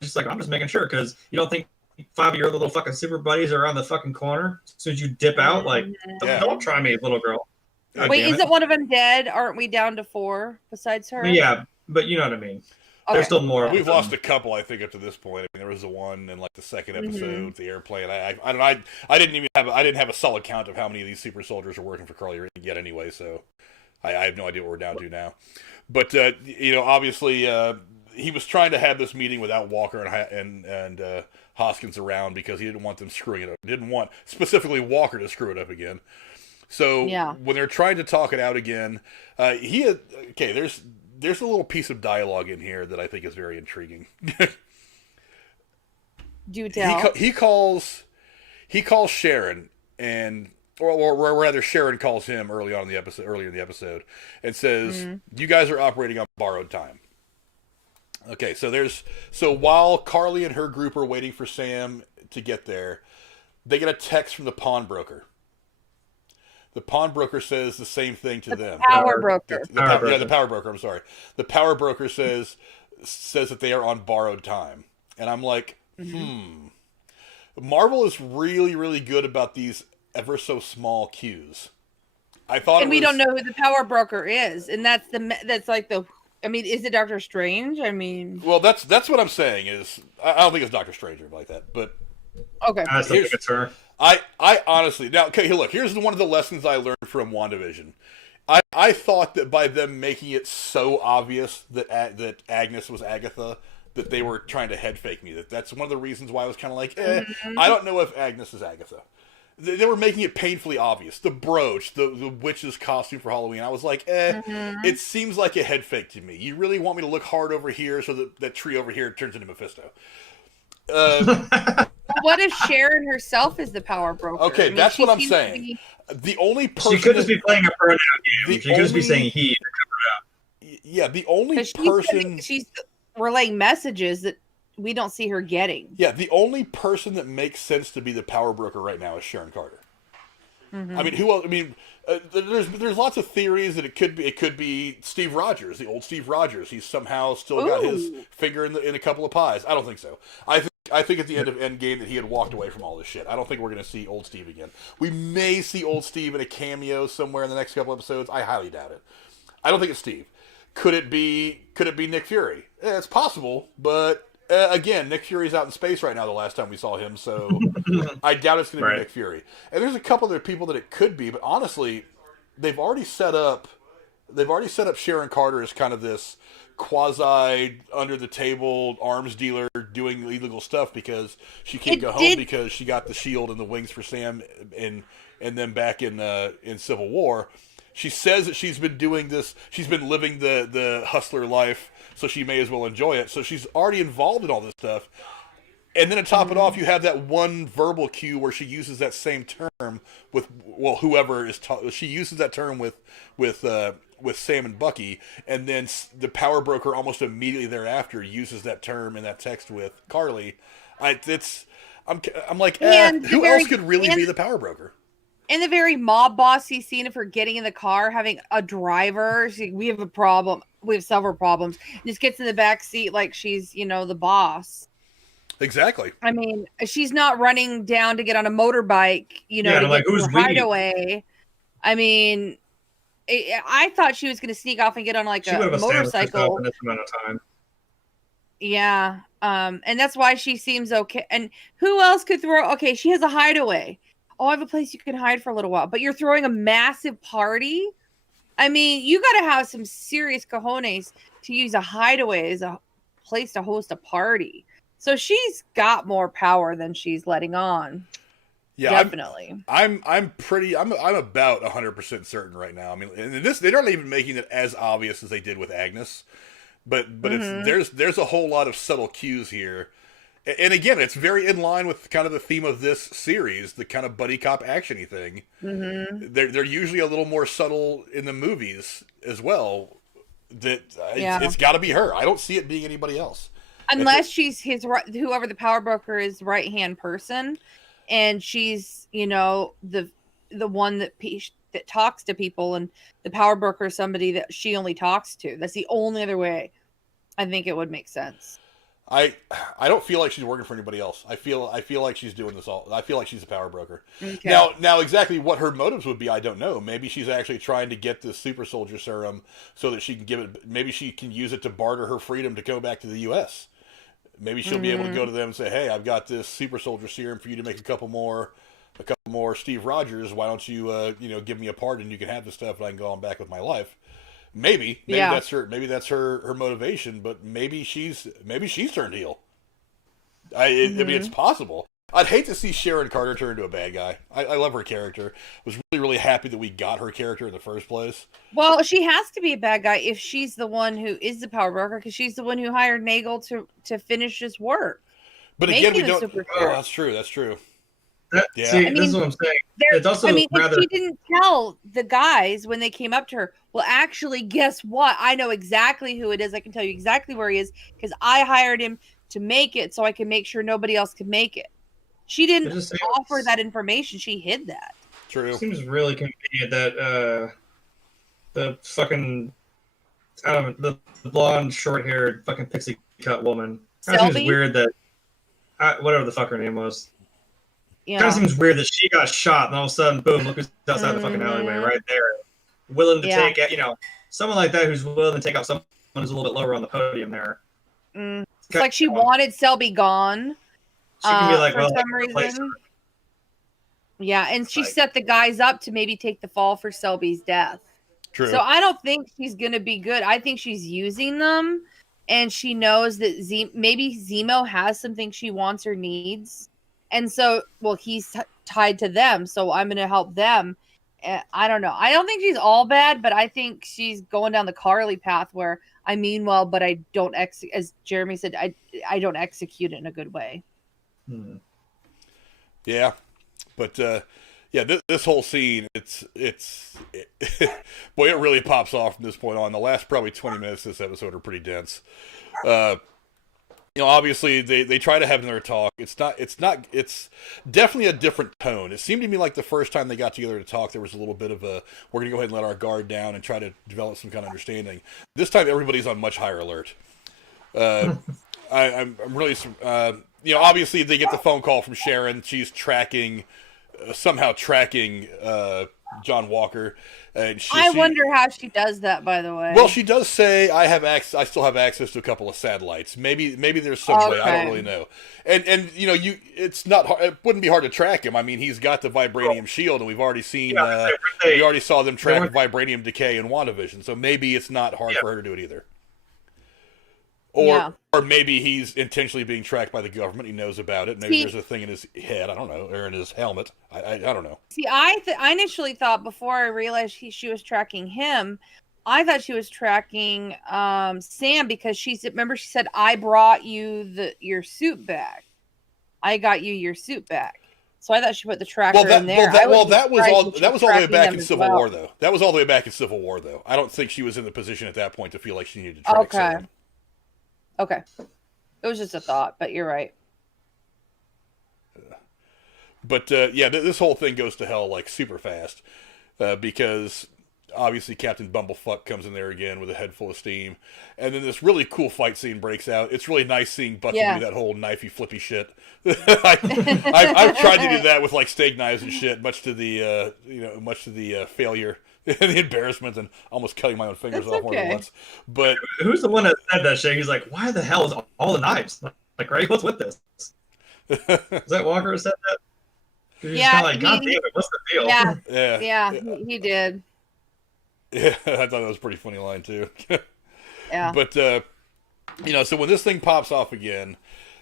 just like, I'm just making sure, because you don't think 5 of your little fucking super buddies are around the fucking corner as soon as you dip out? Like, don't try me, little girl. God Wait, isn't one of them dead? Aren't we down to 4 besides her? Yeah, but you know what I mean. Okay. There's still more. We've lost a couple, I think, up to this point. I mean, there was the one in like the second episode, the airplane. I didn't have a solid count of how many of these super soldiers are working for Carly yet, anyway. So I have no idea what we're down to now. But obviously, he was trying to have this meeting without Walker and Hoskins around because he didn't want them screwing it up. He didn't want specifically Walker to screw it up again. So when they're trying to talk it out again, there's a little piece of dialogue in here that I think is very intriguing. Do tell. He calls Sharon or rather Sharon calls him earlier in the episode, and says, "You guys are operating on borrowed time." Okay, so while Carly and her group are waiting for Sam to get there, they get a text from the pawnbroker. The pawnbroker says the same thing to them. Power broker. The power broker. I'm sorry. The power broker says that they are on borrowed time, and I'm like, Marvel is really, really good about these ever so small cues. And we don't know who the power broker is, and that's like the. I mean, is it Doctor Strange? I mean, well, that's what I'm saying. Is I don't think it's Doctor Strange or like that, but okay. I still think it's her. I honestly now okay. Look, here's one of the lessons I learned from WandaVision. I thought that by them making it so obvious that Agnes was Agatha, that they were trying to head fake me. That's one of the reasons why I was kind of like, I don't know if Agnes is Agatha. They were making it painfully obvious. The brooch, the witch's costume for Halloween. I was like, it seems like a head fake to me. You really want me to look hard over here so that tree over here turns into Mephisto. What if Sharon herself is the power broker? Okay, that's what I'm saying. The only person she could just be playing a pronoun game. She could just be saying he to cover it up. Yeah, the only person she's relaying messages that we don't see her getting. Yeah, the only person that makes sense to be the power broker right now is Sharon Carter. I mean, who else? I mean, there's lots of theories that it could be Steve Rogers, the old Steve Rogers. He's somehow still got his finger in a couple of pies. I don't think so. I think at the end of Endgame that he had walked away from all this shit. I don't think we're going to see old Steve again. We may see old Steve in a cameo somewhere in the next couple episodes. I highly doubt it. I don't think it's Steve. Could it be Nick Fury? It's possible, but again, Nick Fury's out in space right now. The last time we saw him, so I doubt it's going to be Nick Fury. And there's a couple other people that it could be, but honestly, they've already set up Sharon Carter as kind of this quasi under the table arms dealer doing illegal stuff because she can't go home because she got the shield and the wings for Sam and then back in Civil War. She says that she's been doing this. She's been living the hustler life, so she may as well enjoy it. So she's already involved in all this stuff. And then to top it off, you have that one verbal cue where she uses that same term with whoever is. She uses that term with Sam and Bucky, and then the power broker almost immediately thereafter uses that term in that text with Carly. I'm like, who else could really be the power broker? In the very mob bossy scene of her getting in the car, having a driver, we have a problem. We have several problems. Just gets in the back seat like she's, the boss. Exactly. I mean, she's not running down to get on a motorbike, to get to a hideaway. I mean, I thought she was going to sneak off and get on like a motorcycle. In this amount of time. Yeah. And that's why she seems okay. And who else could throw? Okay, she has a hideaway. Oh, I have a place you can hide for a little while. But you're throwing a massive party? I mean, you got to have some serious cojones to use a hideaway as a place to host a party. So she's got more power than she's letting on. Yeah, definitely. I'm about 100% certain right now. I mean, and they're not even making it as obvious as they did with Agnes, but there's a whole lot of subtle cues here. And again, it's very in line with kind of the theme of this series, the kind of buddy cop action-y thing. Mm-hmm. They're usually a little more subtle in the movies as well. It's got to be her. I don't see it being anybody else. Unless she's whoever the power broker is right-hand person, and she's, the the one that talks to people, and the power broker is somebody that she only talks to. That's the only other way I think it would make sense. I don't feel like she's working for anybody else. I feel like she's doing this all. I feel like she's a power broker. Okay. Now exactly what her motives would be, I don't know. Maybe she's actually trying to get this super soldier serum so that she can give it. Maybe she can use it to barter her freedom to go back to the U.S. Maybe she'll be able to go to them and say, "Hey, I've got this super soldier serum for you to make a couple more Steve Rogers. Why don't you give me a pardon? You can have this stuff, and I can go on back with my life." Maybe that's her. Maybe that's her motivation. But maybe she's turned heel. I mean, it's possible. I'd hate to see Sharon Carter turn into a bad guy. I love her character. I was really happy that we got her character in the first place. Well, she has to be a bad guy if she's the one who is the power broker, because she's the one who hired Nagel to finish his work. But again, we don't. Oh, that's true. That's true. Yeah. See, this is what I'm saying. It's also if she didn't tell the guys when they came up to her, well, actually, guess what? I know exactly who it is. I can tell you exactly where he is because I hired him to make it so I can make sure nobody else could make it. She didn't offer that information. She hid that. True. It seems really convenient that the fucking the blonde, short-haired, fucking pixie cut woman. Kind of seems weird that whatever the fuck her name was. Yeah. Kind of seems weird that she got shot and all of a sudden, boom! Look who's outside the fucking alleyway right there, willing to take it. Someone like that who's willing to take out someone who's a little bit lower on the podium there. It's like she wanted Selby gone. She can be like, for some reason. Yeah, and she set the guys up to maybe take the fall for Selby's death. True. So I don't think she's going to be good. I think she's using them, and she knows that maybe Zemo has something she wants or needs. And so, he's tied to them, so I'm going to help them. I don't know. I don't think she's all bad, but I think she's going down the Carly path where I mean well, but I don't as Jeremy said, I don't execute it in a good way. Yeah, but this whole scene, it's boy, it really pops off from this point on. The last probably 20 minutes of this episode are pretty dense. Obviously they try to have another talk. It's definitely a different tone. It seemed to me like the first time they got together to talk, there was a little bit of we're going to go ahead and let our guard down and try to develop some kind of understanding. This time everybody's on much higher alert. I'm really, obviously they get the phone call from Sharon. She's somehow tracking John Walker. And I wonder how she does that, by the way. Well, she does say, I still have access to a couple of satellites. Maybe there's some way. I don't really know. And it's not hard, it wouldn't be hard to track him. I mean, he's got the vibranium shield, and we've already seen, we already saw them track vibranium decay in WandaVision. So maybe it's not hard for her to do it either. Or maybe he's intentionally being tracked by the government. He knows about it. Maybe there's a thing in his head. I don't know. Or in his helmet. I don't know. See, I initially thought before I realized she was tracking him, I thought she was tracking Sam because remember she said, I brought you your suit back. I got you your suit back. So I thought she put the tracker in there. That was all the way back in Civil War, though. That was all the way back in Civil War, though. I don't think she was in the position at that point to feel like she needed to track Sam. Okay. It was just a thought, but you're right. But, this whole thing goes to hell, super fast. Because, obviously, Captain Bumblefuck comes in there again with a head full of steam. And then this really cool fight scene breaks out. It's really nice seeing Bucky do that whole knifey flippy shit. I've tried to do that with, steak knives and shit, much to the failure and the embarrassment and almost cutting my own fingers off more than once. But who's the one that said that shit? He's like, why the hell is all the knives? Right? What's with this? Is that Walker who said that? Yeah. God damn it, what's the deal? Yeah, he did. Yeah, I thought that was a pretty funny line, too. Yeah. But, so when this thing pops off again,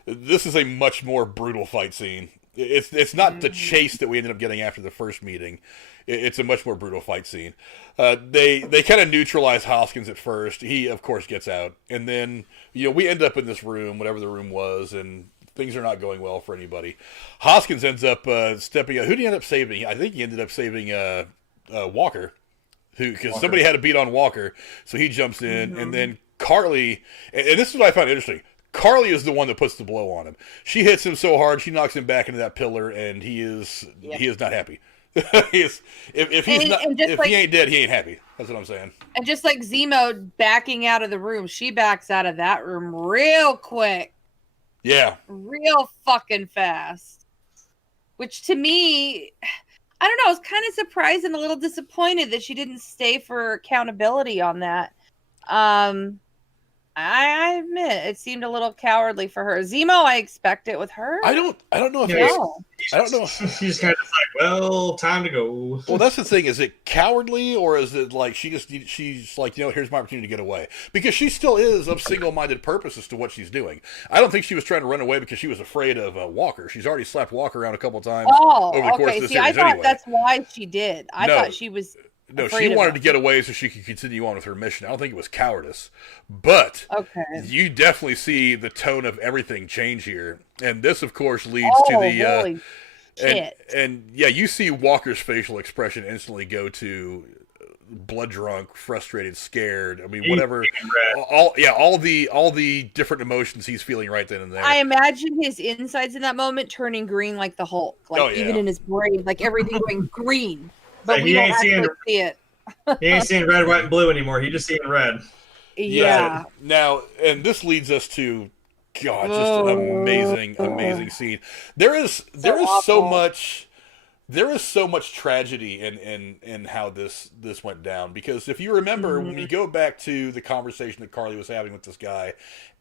this is a much more brutal fight scene. It's not the chase that we ended up getting after the first meeting. It's a much more brutal fight scene. They kind of neutralize Hoskins at first. He, of course, gets out. And then, we end up in this room, whatever the room was, and things are not going well for anybody. Hoskins ends up stepping out. Who did he end up saving? I think he ended up saving Walker, because somebody had to beat on Walker. So he jumps in, and then Carly, and this is what I found interesting. Carly is the one that puts the blow on him. She hits him so hard, she knocks him back into that pillar, and he is not happy. if he's not, if he ain't dead, he ain't happy. That's what I'm saying. And just like Zemo backing out of the room, she backs out of that room real quick. Yeah. Real fucking fast. Which to me, I don't know, I was kind of surprised and a little disappointed that she didn't stay for accountability on that. I admit it seemed a little cowardly for her. Zemo, I expect it with her. I don't know if I don't know. She's kind of like, well, time to go. Well, that's the thing. Is it cowardly, or is it like she's like, here's my opportunity to get away? Because she still is of single-minded purpose as to what she's doing. I don't think she was trying to run away because she was afraid of Walker. She's already slapped Walker around a couple times over the course of the series. I thought anyway. That's why she did. I thought she was. No, she wanted to get away so she could continue on with her mission. I don't think it was cowardice. But you definitely see the tone of everything change here. And this, of course, leads to the... holy shit. And yeah, you see Walker's facial expression instantly go to blood-drunk, frustrated, scared. I mean, whatever. All the different emotions he's feeling right then and there. I imagine his insides in that moment turning green like the Hulk. Like, even in his brain, like everything going green. But we don't actually see it. He ain't seeing red, white, and blue anymore. He just seeing red. Yeah. Now, and this leads us to, God, just an amazing scene. There is so much tragedy in how this went down. Because if you remember, when you go back to the conversation that Carly was having with this guy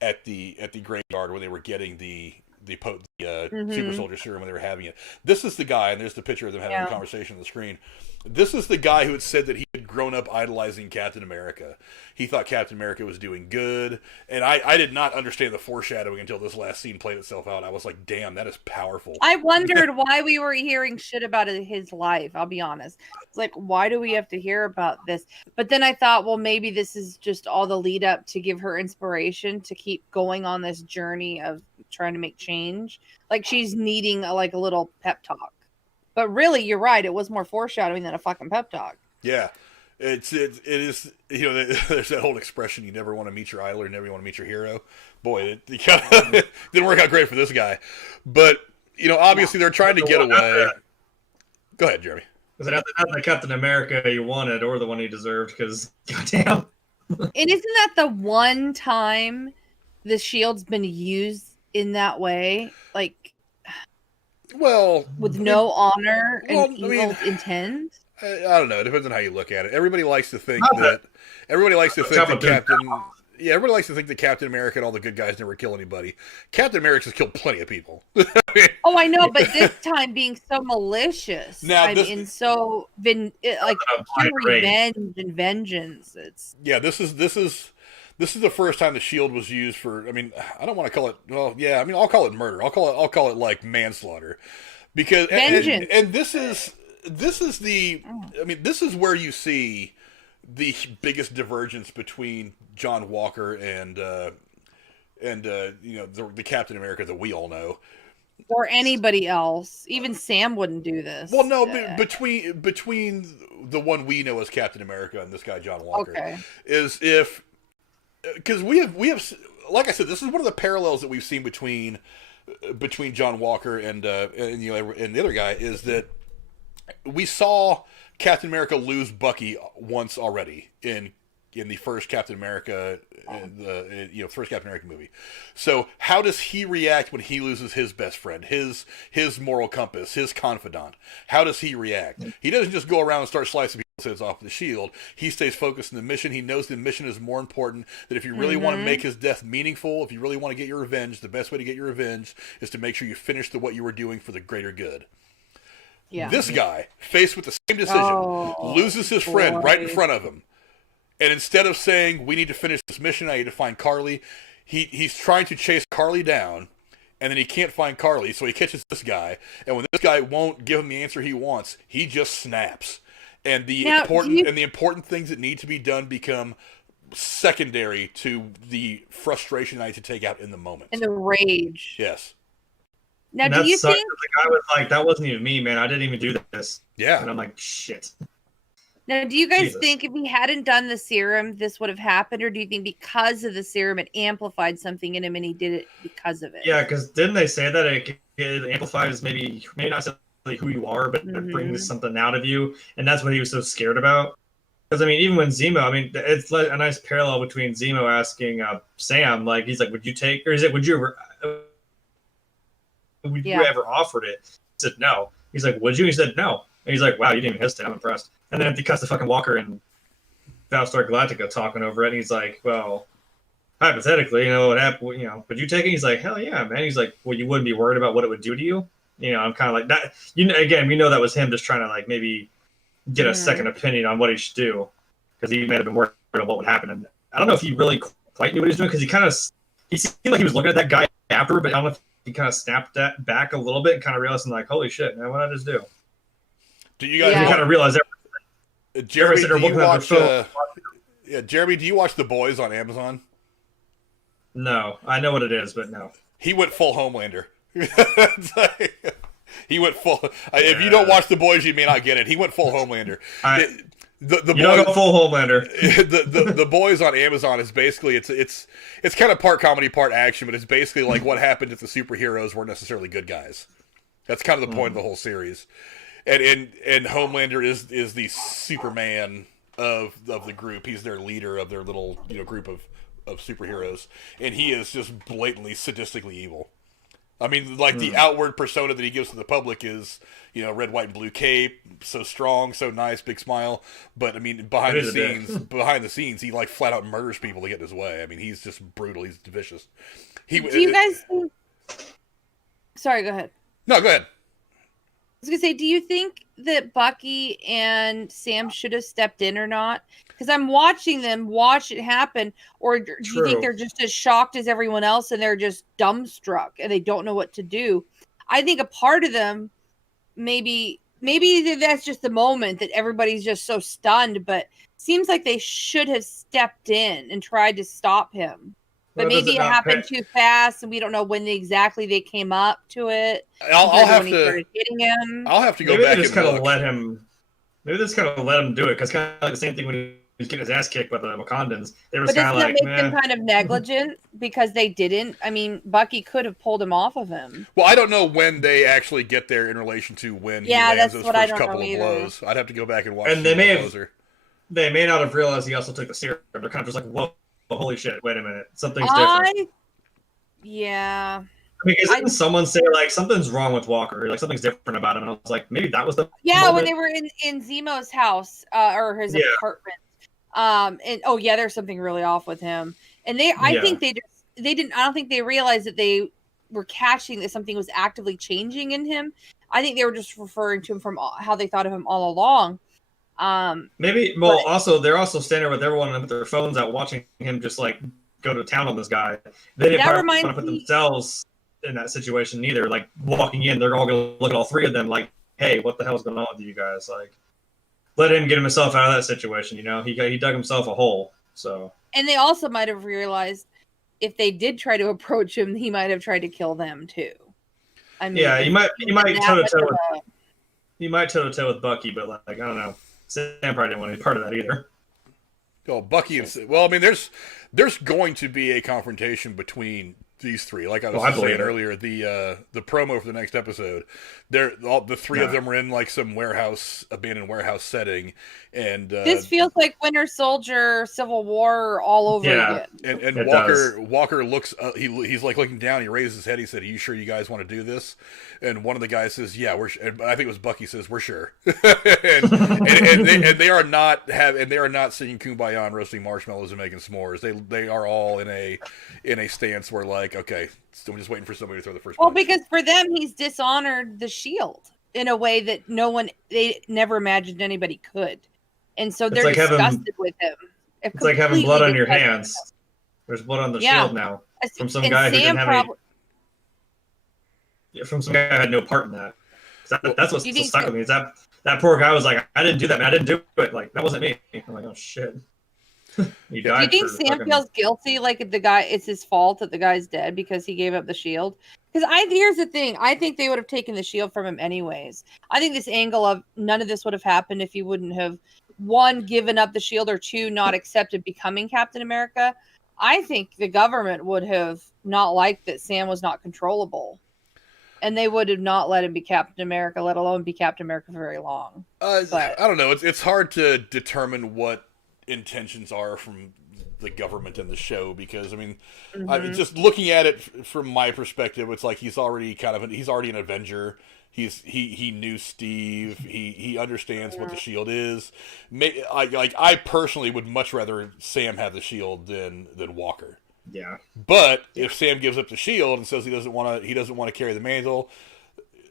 at the graveyard when they were getting the super soldier serum when they were having it. This is the guy, and there's the picture of them having a conversation on the screen. This is the guy who had said that he had grown up idolizing Captain America. He thought Captain America was doing good, and I did not understand the foreshadowing until this last scene played itself out. I was like, damn, that is powerful. I wondered why we were hearing shit about his life, I'll be honest. It's like, why do we have to hear about this? But then I thought, well, maybe this is just all the lead up to give her inspiration to keep going on this journey of trying to make change. Like she's needing a little pep talk. But really, you're right. It was more foreshadowing than a fucking pep talk. Yeah. It is, there's that whole expression, you never want to meet your idol or never want to meet your hero. Boy, it didn't work out great for this guy. But, obviously they're trying to get away. Go ahead, Jeremy. Was it not the Captain America you wanted or the one you deserved? Because, goddamn. And isn't that the one time the shield's been used in that way? Like, well, with no honor and evil intent. I don't know. It depends on how you look at it. Everybody likes to think that Captain America and all the good guys never kill anybody. Captain America's killed plenty of people. Oh, I know, but this time being so malicious. Now, pure revenge and vengeance. This is the first time the shield was used for. I mean, I don't want to call it. Well, yeah. I mean, I'll call it murder. I'll call it like manslaughter, because and this is the. I mean, this is where you see the biggest divergence between John Walker and the Captain America that we all know. Or anybody else. Even Sam wouldn't do this. Well, no, between the one we know as Captain America and this guy John Walker is if. Because we have, like I said, this is one of the parallels that we've seen between John Walker and the other guy is that we saw Captain America lose Bucky once already in the first Captain America, first Captain America movie. So how does he react when he loses his best friend, his moral compass, his confidant? How does he react? He doesn't just go around and start slicing people's heads off with the shield. He stays focused on the mission. He knows the mission is more important, that if you really want to make his death meaningful, if you really want to get your revenge, the best way to get your revenge is to make sure you finish what you were doing for the greater good. Yeah. This guy, faced with the same decision, loses his friend right in front of him. And instead of saying, we need to finish this mission, I need to find Carly, he's trying to chase Carly down, and then he can't find Carly, so he catches this guy. And when this guy won't give him the answer he wants, he just snaps. And the important things that need to be done become secondary to the frustration I need to take out in the moment. And the rage. Yes. Now, do you think the guy was like, that wasn't even me, man. I didn't even do this. Yeah. And I'm like, shit. Now, do you guys think if he hadn't done the serum, this would have happened? Or do you think because of the serum, it amplified something in him and he did it because of it? Yeah, because didn't they say that it amplifies maybe not who you are, but it brings something out of you, and that's what he was so scared about. Because I mean, even when Zemo, I mean, it's like a nice parallel between Zemo asking Sam, like, he's like, "Would you take?" Or is it, "Would you ever offered it?" He said no. He's like, "Would you?" He said no. And he's like, "Wow, you didn't even hesitate. I'm impressed." And then he cuts to fucking Walker and Battlestar Galactica talking over it, and he's like, "Well, hypothetically, what happened? Would you take it?" He's like, "Hell yeah, man." He's like, "Well, you wouldn't be worried about what it would do to you." I'm kind of like that. Again, we know that was him just trying to like maybe get a second opinion on what he should do, because he may have been worried about what would happen. And I don't know if he really quite knew what he was doing, because he seemed like he was looking at that guy after, but I don't know if he kind of snapped that back a little bit and kind of realized, like, holy shit, man, what did I just do? Do you guys kind of realize everything? Jeremy, Jeremy, do you watch The Boys on Amazon? No, I know what it is, but no. He went full Homelander. He went full. If you don't watch The Boys, you may not get it. He went full Homelander. The you don't go full Homelander. The Boys on Amazon is basically it's kind of part comedy, part action, but it's basically like what happened if the superheroes weren't necessarily good guys. That's kind of the point of the whole series. And Homelander is the Superman of the group. He's their leader of their little group of superheroes, and he is just blatantly sadistically evil. I mean, like the outward persona that he gives to the public is, red, white, and blue cape, so strong, so nice, big smile. But I mean, behind the scenes, he like flat out murders people to get in his way. I mean, he's just brutal. He's vicious. Do you guys? Sorry, go ahead. No, go ahead. I was gonna say, do you think that Bucky and Sam should have stepped in or not? Because I'm watching them watch it happen, or do you think they're just as shocked as everyone else and they're just dumbstruck and they don't know what to do? I think a part of them, maybe that's just the moment that everybody's just so stunned, but seems like they should have stepped in and tried to stop him. But maybe it happened too fast, and we don't know when exactly they came up to it. I'll have to go back and look. Maybe they just kind of let him do it, because kind of like the same thing when he was getting his ass kicked by the Wakandans. They were kind of like, make them kind of negligent because they didn't. I mean, Bucky could have pulled him off of him. Well, I don't know when they actually get there in relation to when he lands those first couple of blows. I'd have to go back and watch. And they may not have realized he also took the serum. They're kind of just like, whoa. Holy shit, wait a minute. Something's different. Yeah. I mean, didn't someone say, like, something's wrong with Walker? Like, something's different about him. And I was like, maybe that was the moment. When they were in Zemo's house, or his apartment. There's something really off with him. And I think they didn't, I don't think they realized that they were catching that something was actively changing in him. I think they were just referring to him from how they thought of him all along. Also they're also standing there with everyone with their phones out watching him just like go to town on this guy. They didn't want to put themselves in that situation either. Like walking in, they're all going to look at all three of them like, hey, what the hell's going on with you guys? Like, let him get himself out of that situation. He dug himself a hole. So, and they also might have realized if they did try to approach him, he might have tried to kill them too. I mean, he might toe to toe with Bucky, but like I don't know. Sam probably didn't want to be part of that either. Oh, Bucky and well, I mean, there's going to be a confrontation between these three. Like I was saying earlier, the promo for the next episode, the three of them are in like some abandoned warehouse setting, and this feels like Winter Soldier, Civil War all over again. And Walker looks, he's like looking down. He raises his head. He said, "Are you sure you guys want to do this?" And one of the guys says, "Yeah, we're." I think it was Bucky says, "We're sure." and they are not singing Kumbaya and roasting marshmallows and making s'mores. They are all in a stance where like, okay, so I'm just waiting for somebody to throw the first punch. Because for them, he's dishonored the Shield in a way that they never imagined anybody could, and so they're disgusted with him. It's like having blood on your hands. There's blood on the Shield now from some guy who didn't have from some guy who had no part in that. That's what's still stuck with me. Is that poor guy was like, I didn't do that, man. I didn't do it. Like that wasn't me. I'm like, oh shit. Do you think Sam feels guilty? Like it's his fault that the guy's dead because he gave up the Shield? Because here's the thing. I think they would have taken the Shield from him anyways. I think this angle of none of this would have happened if he wouldn't have, one, given up the Shield, or two, not accepted becoming Captain America. I think the government would have not liked that Sam was not controllable. and they would have not let him be Captain America, let alone be Captain America for very long. But I don't know. It's hard to determine what intentions are from the government in the show, because I mean, just looking at it from my perspective, it's like he's already an Avenger. He knew Steve. He understands what the shield is. I personally would much rather Sam have the shield than Walker. Yeah. But if Sam gives up the shield and says he doesn't want to carry the mantle,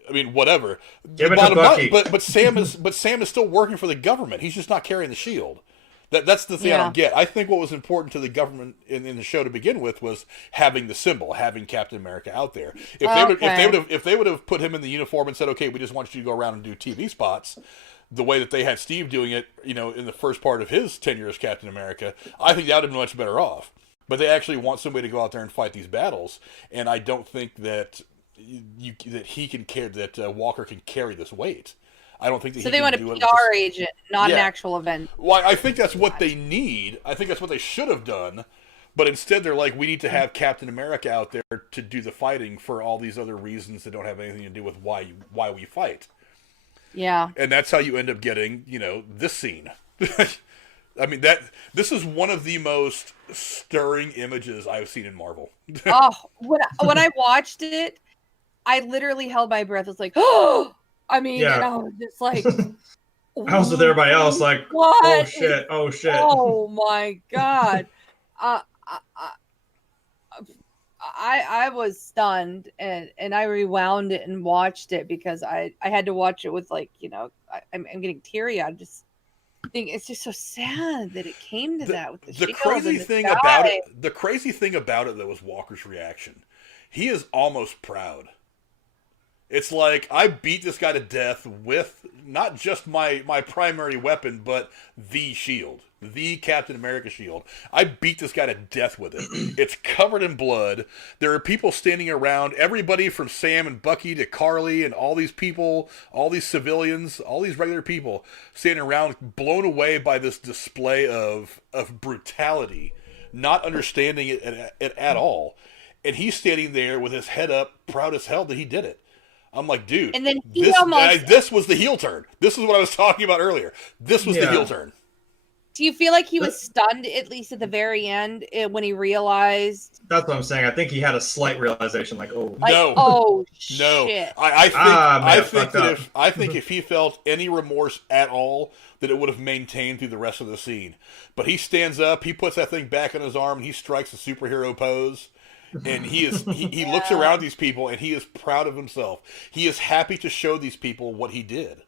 I mean, whatever. Give it to Bucky. But Sam is still working for the government. He's just not carrying the shield. That's the thing I don't get. I think what was important to the government in the show to begin with was having the symbol, having Captain America out there. If they would have put him in the uniform and said, "Okay, we just want you to go around and do TV spots," the way that they had Steve doing it, in the first part of his tenure as Captain America, I think that would have been much better off. But they actually want somebody to go out there and fight these battles, and I don't think that Walker can carry this weight. I don't think that. So they want a PR agent, not an actual event. Well, I think that's what they need. I think that's what they should have done. But instead, they're like, we need to have Captain America out there to do the fighting for all these other reasons that don't have anything to do with why we fight. Yeah. And that's how you end up getting, this scene. I mean, this is one of the most stirring images I've seen in Marvel. When I watched it, I literally held my breath. It's like, oh. I mean, and I was just like, I was with everybody else, like, what? Oh shit! Oh my god! I was stunned, and I rewound it and watched it because I had to watch it with I'm getting teary. I just think it's just so sad that it came to that with the crazy thing about it. The crazy thing about it though was Walker's reaction. He is almost proud. It's like, I beat this guy to death with not just my primary weapon, but the shield. The Captain America shield. I beat this guy to death with it. It's covered in blood. There are people standing around, everybody from Sam and Bucky to Carly and all these people, all these civilians, all these regular people standing around, blown away by this display of brutality, not understanding it at all. And he's standing there with his head up, proud as hell that he did it. I'm like, dude, and then this was the heel turn. This is what I was talking about earlier. This was the heel turn. Do you feel like he was stunned, at least at the very end, when he realized? That's what I'm saying. I think he had a slight realization, no. Shit. I think if he felt any remorse at all, that it would have maintained through the rest of the scene. But he stands up, he puts that thing back on his arm, and he strikes a superhero pose. And he looks around these people and he is proud of himself. He is happy to show these people what he did.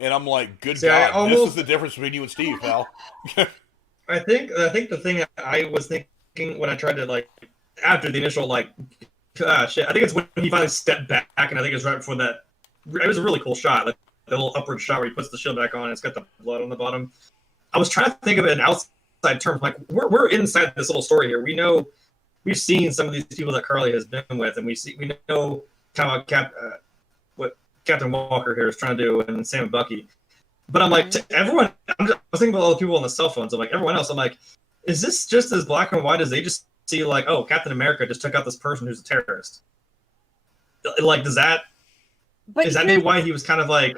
And I'm like, good God, this is the difference between you and Steve, pal. I think the thing I was thinking when I tried to after the initial shit, I think it's when he finally stepped back, and I think it's right before that. It was a really cool shot, the little upward shot where he puts the shield back on and it's got the blood on the bottom. I was trying to think of it in outside terms, we're inside this little story here. We know. We've seen some of these people that Carly has been with, and we know kind of what Captain Walker here is trying to do, and Sam and Bucky. But I'm like, to everyone, I was thinking about all the people on the cell phones. I'm like, everyone else, I'm like, is this just as black and white as they just see, Captain America just took out this person who's a terrorist? Is that maybe why he was kind of to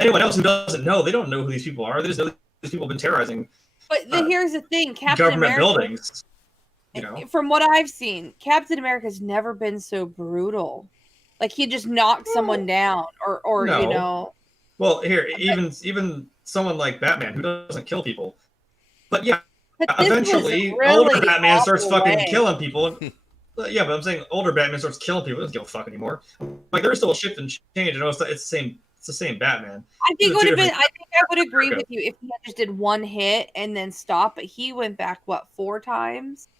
anyone else who doesn't know, they don't know who these people are. They just know these people have been terrorizing. But here's the thing, Captain government America, buildings. From what I've seen, Captain America's never been so brutal. He just knocked someone down, or no. Well, here, even someone like Batman who doesn't kill people, but eventually older Batman starts fucking killing people. But I'm saying older Batman starts killing people. He doesn't give a fuck anymore. There's still a shift and change. It's the same Batman. I think I would agree with you if he just did one hit and then stopped. But he went back 4 times.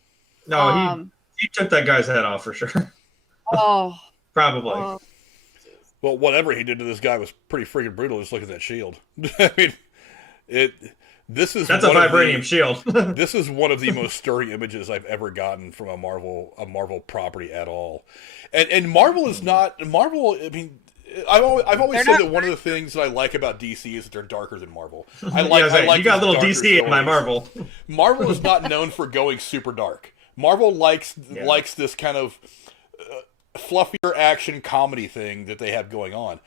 No, he took that guy's head off for sure. Oh, probably. Well, whatever he did to this guy was pretty freaking brutal. Just look at that shield. I mean, that's a vibranium shield. This is one of the most stirring images I've ever gotten from a Marvel property at all. And Marvel is not Marvel. I mean, I've always said that one of the things that I like about DC is that they're darker than Marvel. I like you got a little DC stories. in my Marvel. Marvel is not known for going super dark. Marvel likes this kind of fluffier action comedy thing that they have going on.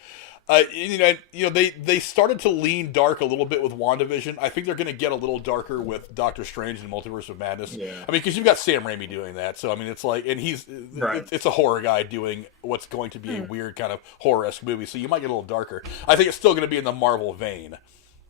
They started to lean dark a little bit with WandaVision. I think they're going to get a little darker with Doctor Strange and Multiverse of Madness. Yeah. I mean, because you've got Sam Raimi doing that, so I mean, it's like, and it's a horror guy doing what's going to be a weird kind of horror-esque movie, so you might get a little darker. I think it's still going to be in the Marvel vein,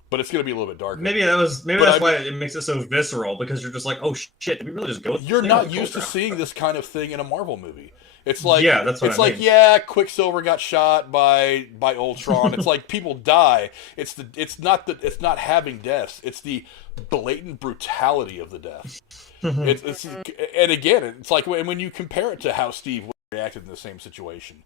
but it's going to be a little bit darker. Maybe that's why it makes it so visceral, because you're just like, oh shit, did we really just go? You're not used to seeing this kind of thing in a Marvel movie. It's like, yeah, that's what I mean. Yeah, Quicksilver got shot by Ultron. It's like people die. It's not having deaths. It's the blatant brutality of the death. And again, it's like when you compare it to how Steve reacted in the same situation.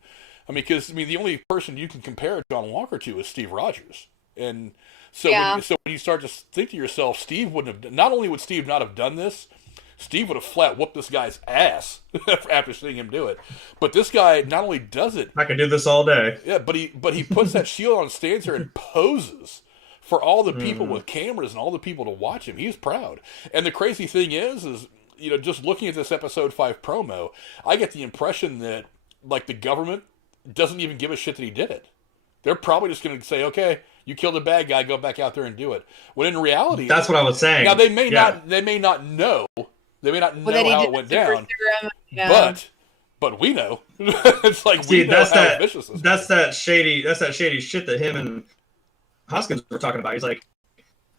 I mean, because the only person you can compare John Walker to is Steve Rogers, and so when you start to think to yourself, Steve wouldn't have. Not only would Steve not have done this, Steve would have flat whooped this guy's ass after seeing him do it. But this guy not only does it, I can do this all day. Yeah, but he puts that shield on, stands there and poses for all the people with cameras and all the people to watch him. He's proud. And the crazy thing is just looking at this episode 5 promo, I get the impression that like the government doesn't even give a shit that he did it. They're probably just going to say, okay, you killed a bad guy, go back out there and do it. When in reality, that's what I was saying. Now they may not know. They may not know how it went down, but we know. It's like we know how vicious this was. That's that shady shit that him and Hoskins were talking about. He's like,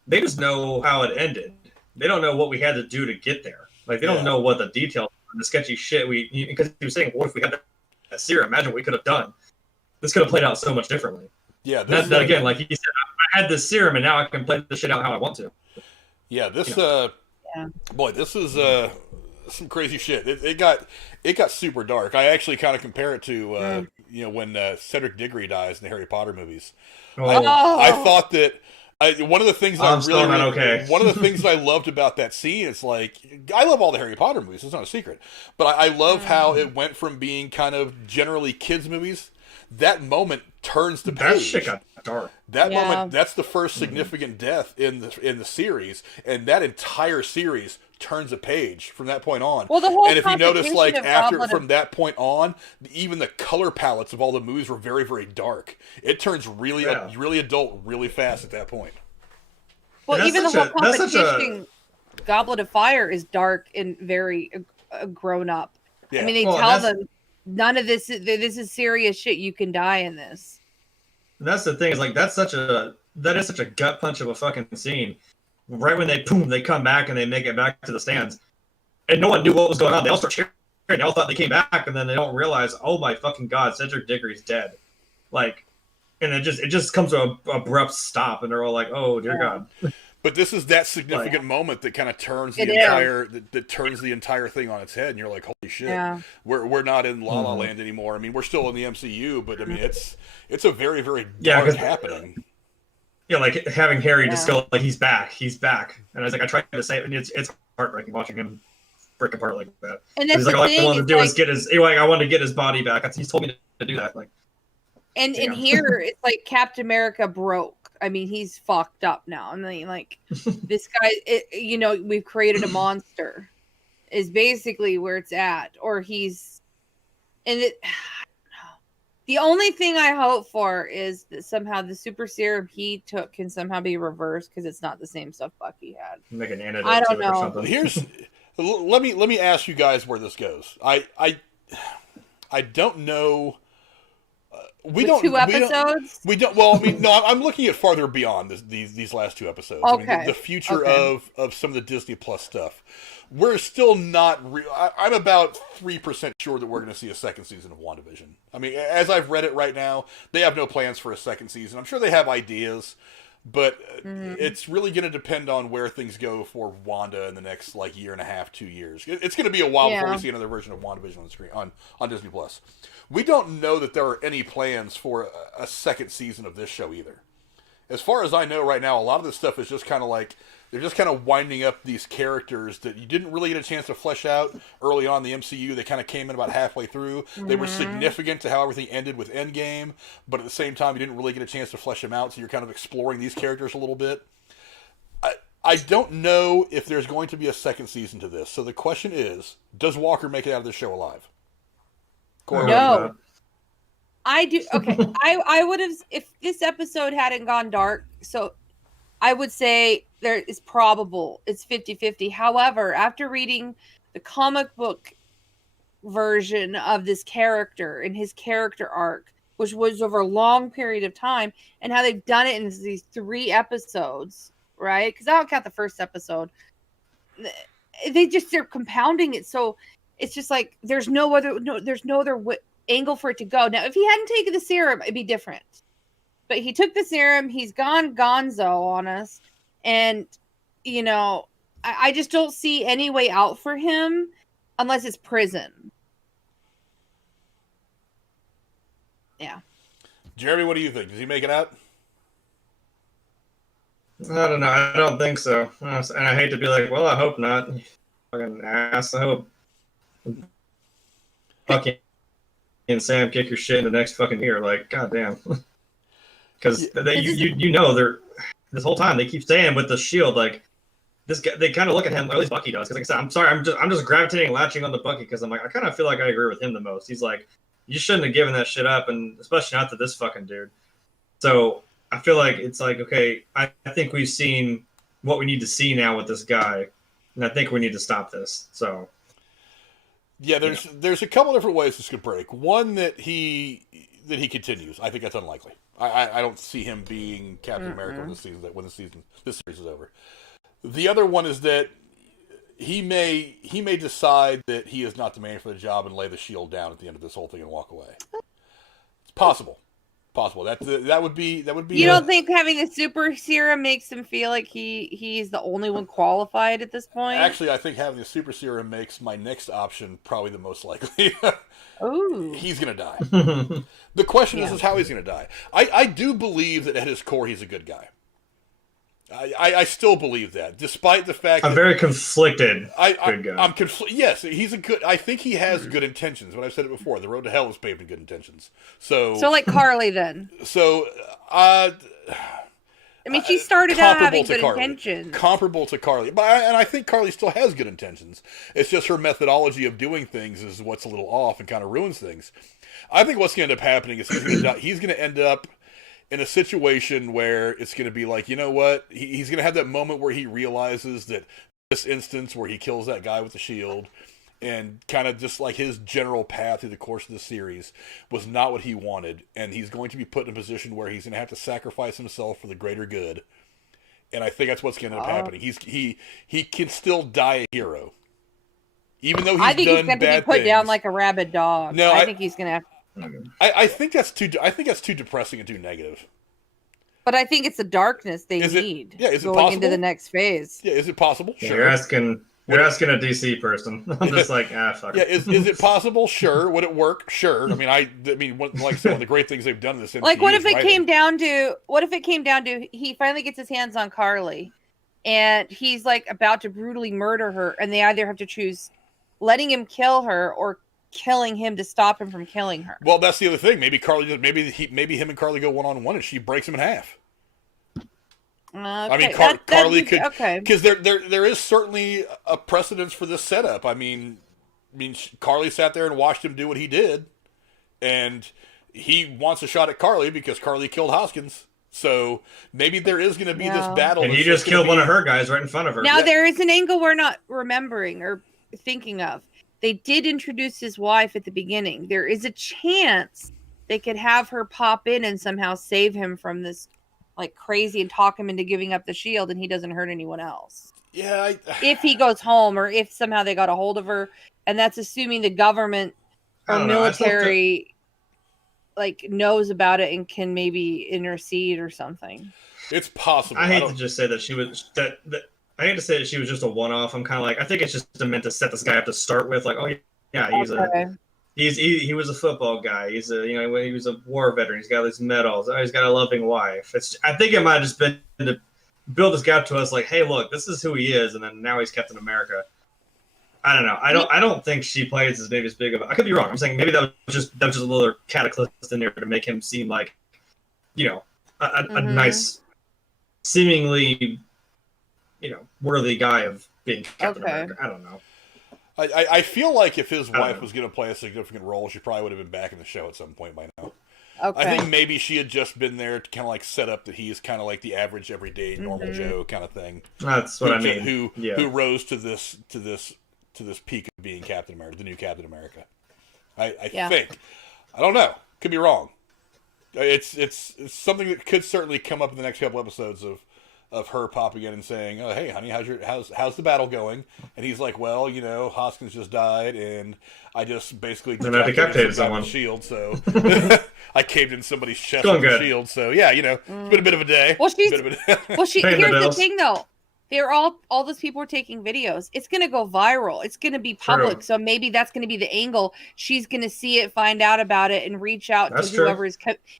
they just know how it ended. They don't know what we had to do to get there. Like they don't know what the details, the sketchy shit because he was saying, what if we had that serum? Imagine what we could have done. This could have played out so much differently. Yeah, again, like he said, I had this serum and now I can play the shit out how I want to. Yeah, this boy, this is some crazy shit. It got super dark. I actually kind of compare it to when Cedric Diggory dies in the Harry Potter movies. I thought that one of the things one of the things I loved about that scene is like I love all the Harry Potter movies. It's not a secret, but I love how it went from being kind of generally kids movies. That moment turns the page. That shit got dark. That moment, that's the first significant death in the series, and that entire series turns a page from that point on. Well, the whole and if you notice, like from that point on, even the color palettes of all the movies were very, very dark. It turns really adult really fast at that point. Well, even the whole competition, Goblet of Fire, is dark and very grown up. Yeah. I mean, they tell them none of this is serious shit. You can die in this. And that's the thing, is like that is such a gut punch of a fucking scene. Right when they come back and they make it back to the stands, and no one knew what was going on. They all start cheering. They all thought they came back, and then they don't realize, oh my fucking god, Cedric Diggory's dead. Like, and it just comes to an abrupt stop, and they're all like, oh dear god. But this is that significant moment that kind of turns the entire thing on its head, and you're like, holy shit, we're not in La La Land anymore. I mean, we're still in the MCU, but I mean, it's a very, very dark happening. Yeah, like having Harry just go like he's back, and I was like, I tried to say it, and it's heartbreaking watching him break apart like that. And that's he's like, all I wanted to do is get his, like, I wanted to get his body back. He's told me to do that, like. And in here, it's like Captain America broke. I mean, he's fucked up now. I mean, like, this guy, we've created a monster, is basically where it's at. Or he's, I don't know. The only thing I hope for is that somehow the super serum he took can somehow be reversed, because it's not the same stuff Bucky had. Make an antidote. I don't know. Let me ask you guys where this goes. I don't know. We don't. 2 episodes. We don't. Well, I mean, no. I'm looking at farther beyond these last 2 episodes. Okay. I mean, the future of some of the Disney Plus stuff. We're still not. I'm about 3% sure that we're going to see a second season of WandaVision. I mean, as I've read it right now, they have no plans for a second season. I'm sure they have ideas, but it's really going to depend on where things go for Wanda in the next year and a half, 2 years. It's going to be a while before we see another version of WandaVision on the screen on Disney Plus. We don't know that there are any plans for a second season of this show either. As far as I know right now, a lot of this stuff is just kind of like, they're just kind of winding up these characters that you didn't really get a chance to flesh out early on in the MCU. They kind of came in about halfway through. They were significant to how everything ended with Endgame, but at the same time, you didn't really get a chance to flesh them out, so you're kind of exploring these characters a little bit. I don't know if there's going to be a second season to this. So the question is, does Walker make it out of this show alive? Cora, No. I do. Okay. I would have, if this episode hadn't gone dark, so I would say there is probable it's 50-50. However, after reading the comic book version of this character and his character arc, which was over a long period of time, and how they've done it in these 3 episodes, right? Because I don't count the first episode. They're compounding it, so it's just like there's no other angle for it to go. Now, if he hadn't taken the serum, it'd be different. But he took the serum. He's gone gonzo on us, and I just don't see any way out for him unless it's prison. Yeah. Jeremy, what do you think? Does he make it out? I don't know. I don't think so. And I hate to be like, well, I hope not. You fucking ass. I hope fucking and Sam kick your shit in the next fucking year. Like, goddamn. Because they're this whole time they keep saying with the shield, like this guy, they kind of look at him, or at least Bucky does. Because like I said, I'm sorry, I'm just gravitating, latching on to Bucky because I'm like, I kind of feel like I agree with him the most. He's like, you shouldn't have given that shit up, and especially not to this fucking dude. So I feel like it's like, okay, I think we've seen what we need to see now with this guy, and I think we need to stop this. So yeah, there's a couple different ways this could break. One that he continues. I think that's unlikely. I don't see him being Captain America when this series is over. The other one is that he may decide that he is not the man for the job and lay the shield down at the end of this whole thing and walk away. It's possible. That would be. You don't think having the super serum makes him feel like he's the only one qualified at this point? Actually, I think having the super serum makes my next option probably the most likely. Ooh. He's gonna die. The question is how he's gonna die. I do believe that at his core he's a good guy. I still believe that, despite the fact I'm very conflicted. Good guy. Yes, he's a good. I think he has good intentions. But I've said it before. The road to hell is paved with good intentions. So like Carly then. So I mean, she started out having good intentions. Comparable to Carly. And I think Carly still has good intentions. It's just her methodology of doing things is what's a little off and kind of ruins things. I think what's going to end up happening is he's going to end up in a situation where it's going to be like, you know what? He's going to have that moment where he realizes that this instance where he kills that guy with the shield and kind of just like his general path through the course of the series was not what he wanted. And he's going to be put in a position where he's going to have to sacrifice himself for the greater good. And I think that's what's going to end up happening. He can still die a hero. Even though he's done bad things. I think he's going to be put down like a rabid dog. No, I think he's going to have... I think that's too depressing and too negative. But I think it's the darkness they need. Yeah, is it going possible? Into the next phase. Yeah, is it possible? Yeah, sure. You're asking a DC person. I'm just like, fuck. Yeah, is it possible? Sure. Would it work? Sure. I mean, like some of the great things they've done in this MCU. Like, what if it came down to he finally gets his hands on Carly, and he's like about to brutally murder her, and they either have to choose letting him kill her or killing him to stop him from killing her. Well, that's the other thing. Maybe maybe him and Carly go one-on-one and she breaks him in half. Okay. I mean, Carly could, because there is certainly a precedence for this setup. I mean, Carly sat there and watched him do what he did, and he wants a shot at Carly because Carly killed Hoskins. So maybe there is going to be this battle. And he just killed one of her guys right in front of her. Now there is an angle we're not remembering or thinking of. They did introduce his wife at the beginning. There is a chance they could have her pop in and somehow save him from this like crazy and talk him into giving up the shield and he doesn't hurt anyone else. Yeah. If he goes home or if somehow they got a hold of her, and that's assuming the government or military like knows about it and can maybe intercede or something. It's possible. I hate to just say that she was I hate to say that she was just a one-off. I'm kind of like, I think it's just meant to set this guy up to start with. Like, oh yeah, he was a football guy. He was a war veteran. He's got these medals. Oh, he's got a loving wife. I think it might have just been to build this guy up to us. Like, hey, look, this is who he is, and then now he's Captain America. I don't know. I don't think she plays as maybe as big of. I could be wrong. I'm saying maybe that was just a little cataclysm in there to make him seem like, a nice, seemingly, worthy guy of being Captain America. I don't know. I feel like if his wife was going to play a significant role, she probably would have been back in the show at some point by now. Okay. I think maybe she had just been there to kind of like set up that he is kind of like the average, everyday, normal Joe kind of thing. That's what I mean. Who rose to this peak of being Captain America, the new Captain America. I think. I don't know. Could be wrong. It's something that could certainly come up in the next couple episodes of her popping in and saying, "Oh, hey, honey, how's the battle going?" And he's like, "Well, Hoskins just died, and I just basically decapitated someone shield, so I caved in somebody's chest with a shield. So yeah, it's been a bit of a day. Well, here's the thing, though. They're all those people are taking videos. It's going to go viral. It's going to be public. True. So maybe that's going to be the angle. She's going to see it, find out about it, and reach out to whoever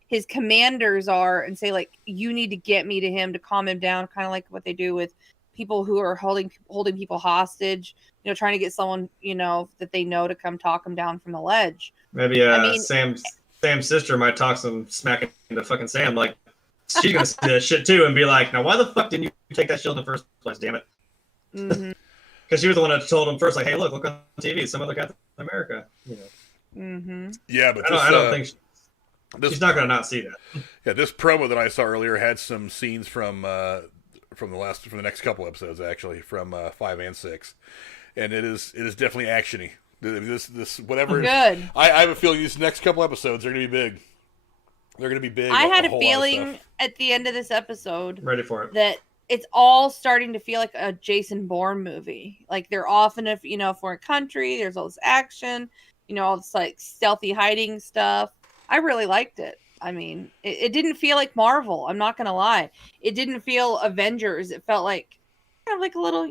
his commanders are and say, like, you need to get me to him to calm him down, kind of like what they do with people who are holding people hostage, trying to get someone, that they know to come talk them down from the ledge. Maybe Sam's sister might talk some smack into fucking Sam, like, she's going to see that shit too and be like, now why the fuck didn't you take that shield in the first place, damn it? Because she was the one that told him first, like, hey, look on TV, some other Captain America. Yeah, but I don't think she's not going to not see that. Yeah, this promo that I saw earlier had some scenes from the next couple episodes, actually, from 5 and 6. And it is definitely actiony. This whatever. Good. I have a feeling these next couple episodes are going to be big. They're going to be big. I had a feeling at the end of this episode, ready for it, that it's all starting to feel like a Jason Bourne movie. Like they're off in a foreign country. There's all this action, all this like stealthy hiding stuff. I really liked it. I mean, it didn't feel like Marvel. I'm not going to lie. It didn't feel Avengers. It felt like kind of like a little,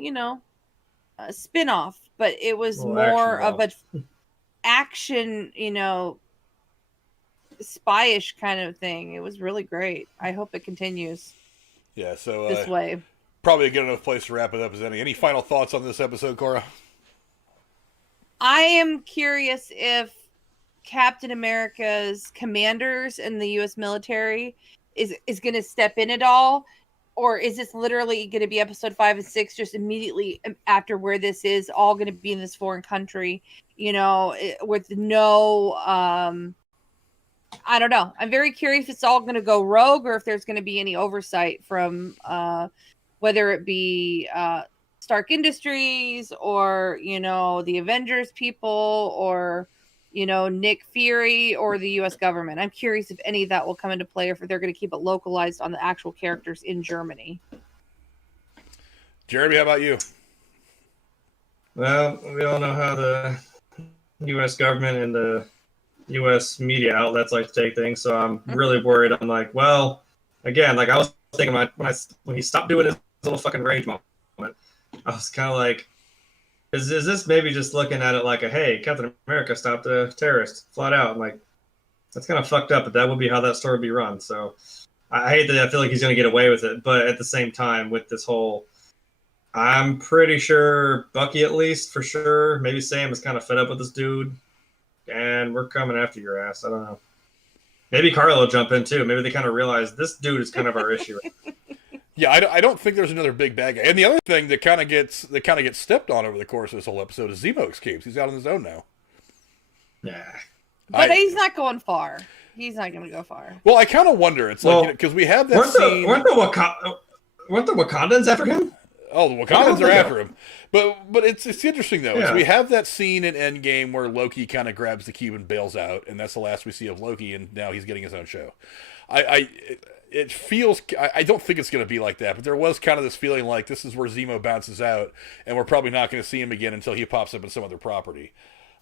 a spin-off, but it was more of a action, spy-ish kind of thing. It was really great. I hope it continues. Yeah, so this way. Probably a good enough place to wrap it up as any. Any final thoughts on this episode, Cora? I am curious if Captain America's commanders in the U.S. military is going to step in at all, or is this literally going to be episode 5 and 6 just immediately after where this is all going to be in this foreign country, with no I don't know. I'm very curious if it's all going to go rogue or if there's going to be any oversight from whether it be Stark Industries or, the Avengers people or, Nick Fury or the U.S. government. I'm curious if any of that will come into play or if they're going to keep it localized on the actual characters in Germany. Jeremy, how about you? Well, we all know how the U.S. government and the U.S. media outlets like to take things, so I'm really worried. I'm like, well, again, like I was thinking when he stopped doing his little fucking rage moment, I was kind of like, is this maybe just looking at it like hey, Captain America stopped a terrorist flat out? I'm like, that's kind of fucked up, but that would be how that story would be run. So I hate that I feel like he's going to get away with it, but at the same time, with this whole, I'm pretty sure Bucky, at least for sure, maybe Sam is kind of fed up with this dude. And we're coming after your ass. I don't know. Maybe Carlo will jump in too. Maybe they kind of realize this dude is kind of our issue. Yeah, I don't think there's another big bad guy. And the other thing that kind of gets stepped on over the course of this whole episode is Zemo escapes. He's out on his own now. Yeah, but he's not going far. He's not going to go far. Well, I kind of wonder. It's like because we have that scene. Weren't the Wakandans after him? Oh, the Wakandans are after him. But it's interesting, though. Yeah. We have that scene in Endgame where Loki kind of grabs the cube and bails out, and that's the last we see of Loki, and now he's getting his own show. It feels... I don't think it's going to be like that, but there was kind of this feeling like this is where Zemo bounces out, and we're probably not going to see him again until he pops up in some other property.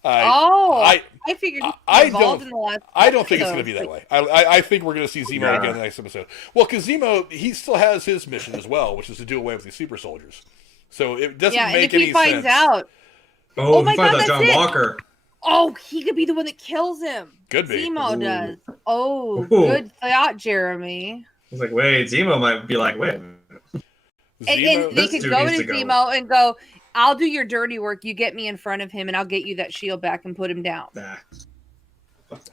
I figured he was involved in the last I don't think it's going to be that way. I think we're going to see Zemo again in the next episode. Well, because Zemo, he still has his mission as well, which is to do away with these super soldiers. So it doesn't make any sense. Yeah, and if he finds out... Oh my God, that's John Walker. Oh, he could be the one that kills him. Could be. Zemo does. Oh, good thought, Jeremy. I was like, wait, Zemo might be like, wait. And they could go to Zemo and go, I'll do your dirty work. You get me in front of him, and I'll get you that shield back and put him down. Nah.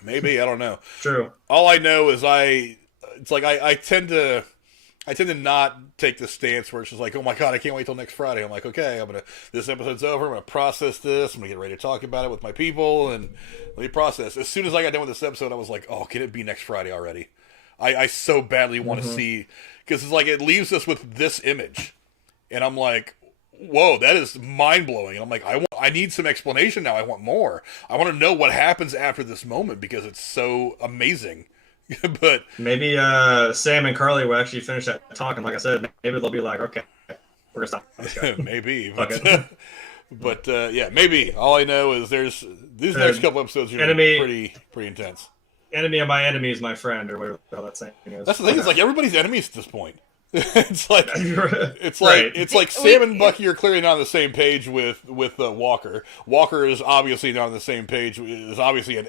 Maybe, I don't know. True. All I know is I tend to I tend to not take the stance where it's just like, oh my god, I can't wait till next Friday. I'm like, okay, this episode's over. I'm gonna process this. I'm gonna get ready to talk about it with my people and let me process. As soon as I got done with this episode, I was like, oh, can it be next Friday already? I so badly want to see, because it's like it leaves us with this image, and I'm like, whoa, that is mind blowing. And I'm like, I need some explanation now. I want more. I want to know what happens after this moment because it's so amazing. But maybe Sam and Carly will actually finish that talk, and like I said, maybe they'll be like, okay, we're gonna stop this guy. Maybe, but yeah, maybe. All I know is these next couple episodes are pretty intense. Enemy of my enemy is my friend, or whatever that saying is. That's the thing. It's like everybody's enemies at this point. It's like Sam and Bucky are clearly not on the same page with Walker. Walker is obviously not on the same page. Is obviously a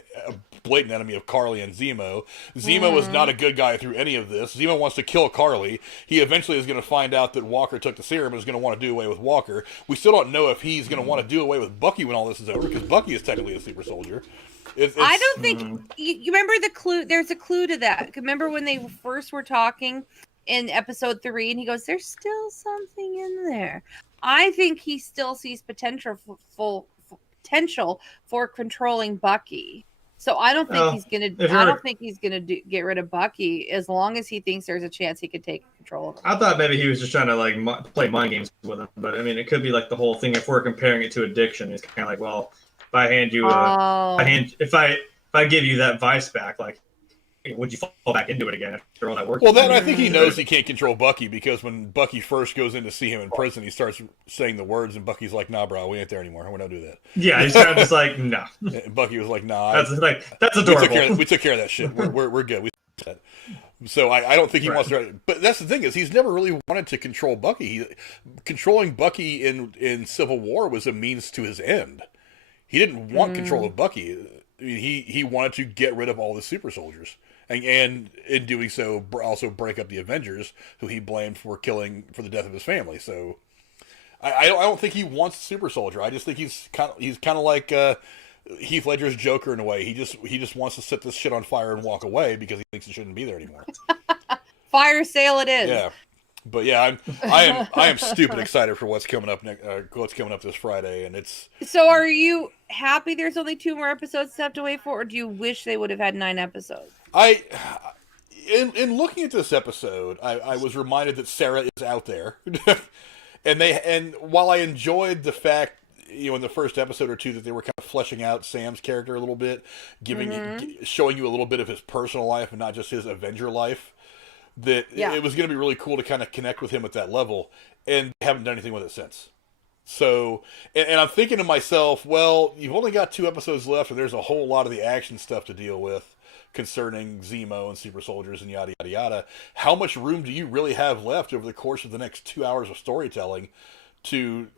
blatant enemy of Carly and Zemo. Zemo is not a good guy through any of this. Zemo wants to kill Carly. He eventually is going to find out that Walker took the serum and is going to want to do away with Walker. We still don't know if he's going to want to do away with Bucky when all this is over, because Bucky is technically a super soldier. I don't think you remember the clue. There's a clue to that. Remember when they first were talking in episode 3, and he goes, "There's still something in there." I think he still sees potential for controlling Bucky. So I don't think he's gonna. I don't think he's gonna get rid of Bucky as long as he thinks there's a chance he could take control of him. I thought maybe he was just trying to like play mind games with him, but I mean, it could be like the whole thing. If we're comparing it to addiction, it's kind of like, well, if I hand you, if I give you that vice back, like, would you fall back into it again after all that work? Well, then I think he knows he can't control Bucky, because when Bucky first goes in to see him in prison, he starts saying the words, and Bucky's like, "Nah, bro, we ain't there anymore. We don't do that." Yeah, he's kind of just like, "No." And Bucky was like, "Nah, that's adorable. We took care of that shit. We're good. We did that." So I don't think he wants to. But that's the thing, is he's never really wanted to control Bucky. Controlling Bucky in Civil War was a means to his end. He didn't want control of Bucky. I mean, he wanted to get rid of all the super soldiers. And in doing so, also break up the Avengers, who he blamed for the death of his family. So, I don't think he wants a super soldier. I just think he's kind of like Heath Ledger's Joker in a way. He just wants to set this shit on fire and walk away because he thinks it shouldn't be there anymore. Fire sale it is. Yeah, but yeah, I am stupid excited for what's coming up this Friday, and it's. So, are you happy there's only 2 more episodes to have to wait for, or do you wish they would have had 9 episodes? In looking at this episode, I was reminded that Sarah is out there, and while I enjoyed the fact, in the first episode or 2 that they were kind of fleshing out Sam's character a little bit, showing you a little bit of his personal life and not just his Avenger life, that it was going to be really cool to kind of connect with him at that level, and haven't done anything with it since. So, and I'm thinking to myself, well, you've only got 2 episodes left, and there's a whole lot of the action stuff to deal with concerning Zemo and super soldiers and yada yada yada. How much room do you really have left over the course of the next 2 hours of storytelling to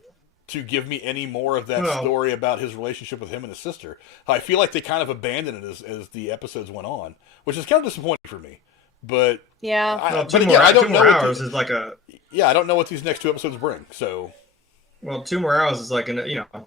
give me any more of that story about his relationship with him and his sister? I feel like they kind of abandoned it as the episodes went on, which is kind of disappointing for me. But yeah, I don't know. Hours is like a I don't know what these next 2 episodes bring. So, well, 2 more hours is like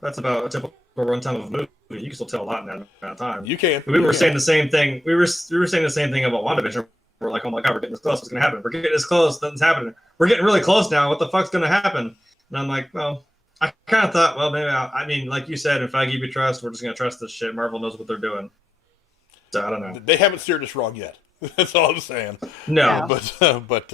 that's about a typical runtime of a movie. You can still tell a lot in that amount of time. You can. We were saying the same thing. We were saying the same thing about WandaVision. We're like, oh my god, we're getting this close. What's gonna happen? We're getting this close. Nothing's happening. We're getting really close now. What the fuck's gonna happen? And I'm like, well, I kind of thought, well, maybe I mean, like you said, if I give you trust, we're just gonna trust this shit. Marvel knows what they're doing. So I don't know. They haven't steered us wrong yet. That's all I'm saying. No, but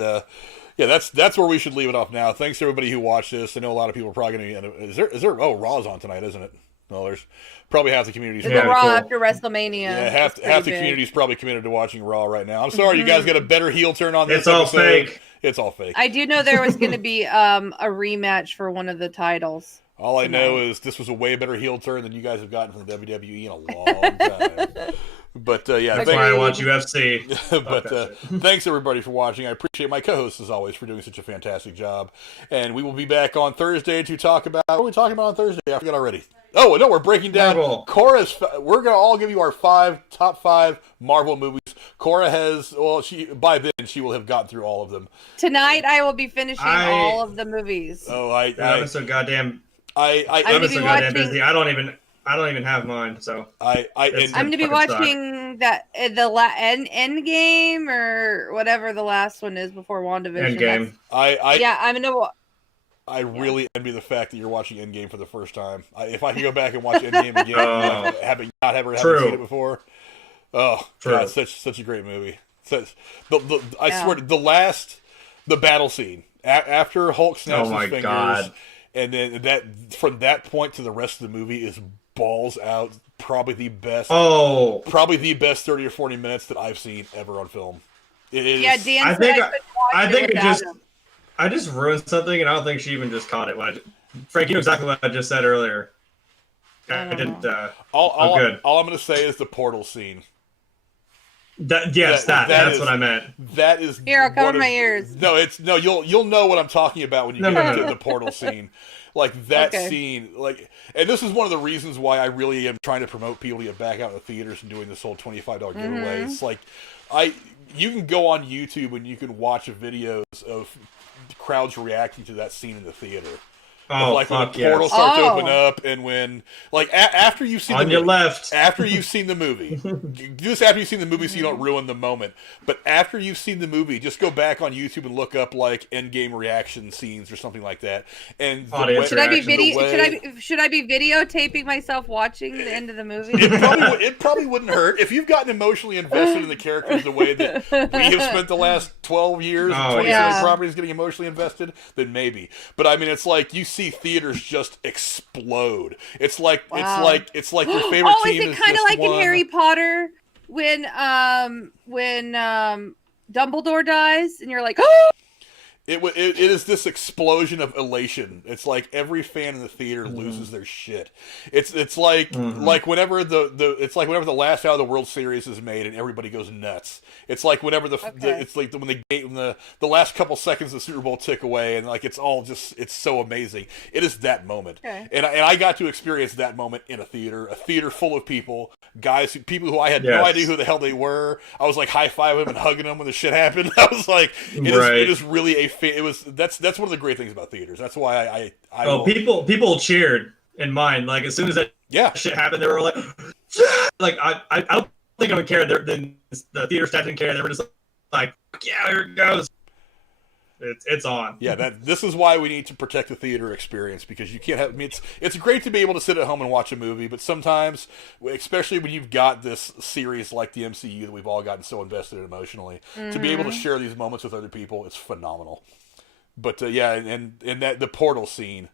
yeah, that's where we should leave it off now. Thanks to everybody who watched this. I know a lot of people are probably going to. Is there? Oh, Raw's on tonight, isn't it? Well, there's probably half the community's Raw after WrestleMania. Yeah, half the community's probably committed to watching Raw right now. I'm sorry, you guys got a better heel turn on this. It's all fake. It's all fake. I do know there was going to be a rematch for one of the titles. All I know is this was a way better heel turn than you guys have gotten from the WWE in a long time. But yeah, that's why I watch UFC. But thanks everybody for watching. I appreciate my co-hosts as always for doing such a fantastic job. And we will be back on Thursday to talk about what are we talking about on Thursday? I forgot already. Oh no, we're breaking down Marvel. Cora's. We're gonna all give you our top 5 Marvel movies. Cora has. Well, by then she will have gotten through all of them. Tonight I will be finishing all of the movies. Oh, I'm so goddamn. I'm so goddamn busy. I I don't even have mine, so I'm going to be watching that end game or whatever the last one is before WandaVision. End game. I'm going to. I really envy the fact that you're watching Endgame for the first time. If I can go back and watch Endgame again, like, having seen it before. Oh, God, such a great movie. I swear, the battle scene after Hulk snaps his fingers, God. And then from that point to the rest of the movie is balls out. Probably the best 30 or 40 minutes that I've seen ever on film. It is. Yeah, Dan. I think it just. I just ruined something, and I don't think she even just caught it. Frank, you know exactly what I just said earlier. I didn't. All good. All I'm going to say is the portal scene. That's what I meant. That is. Here, I'll cover my ears. No, you'll know what I'm talking about when you get to the portal scene. Like that scene, and this is one of the reasons why I really am trying to promote people to get back out in the theaters and doing this whole $25 giveaway. It's like, you can go on YouTube and you can watch videos of crowds reacting to that scene in the theater. Oh, like when the portal starts to open up, and when after you've seen after you've seen the movie, do this after you've seen the movie so you don't ruin the moment. But after you've seen the movie, just go back on YouTube and look up like Endgame reaction scenes or something like that. And should I be videotaping myself watching the end of the movie? It probably wouldn't hurt if you've gotten emotionally invested in the characters the way that we have spent the last 12 years, 27 properties getting emotionally invested. Then maybe, but I mean, it's like you see theaters just explode. It's like it's like your favorite team is kind of like in Harry Potter when Dumbledore dies and you're like, oh! It is this explosion of elation. It's like every fan in the theater loses their shit. It's like whenever the last out of the World Series is made and everybody goes nuts. It's like whenever when the last couple seconds of the Super Bowl tick away and like it's so amazing. It is that moment. Okay. And I got to experience that moment in a theater full of people who I had no idea who the hell they were. I was like high-fiving them and hugging them when the shit happened. I was like, it is really that's one of the great things about theaters. That's why people cheered in mine. Like as soon as that shit happened, they were like, like I don't think I would care. The theater staff didn't care. They were just like, yeah, here it goes. It's on. Yeah, this is why we need to protect the theater experience, because you can't have. I mean, it's great to be able to sit at home and watch a movie, but sometimes, especially when you've got this series like the MCU that we've all gotten so invested in emotionally, to be able to share these moments with other people, it's phenomenal. But and that the portal scene,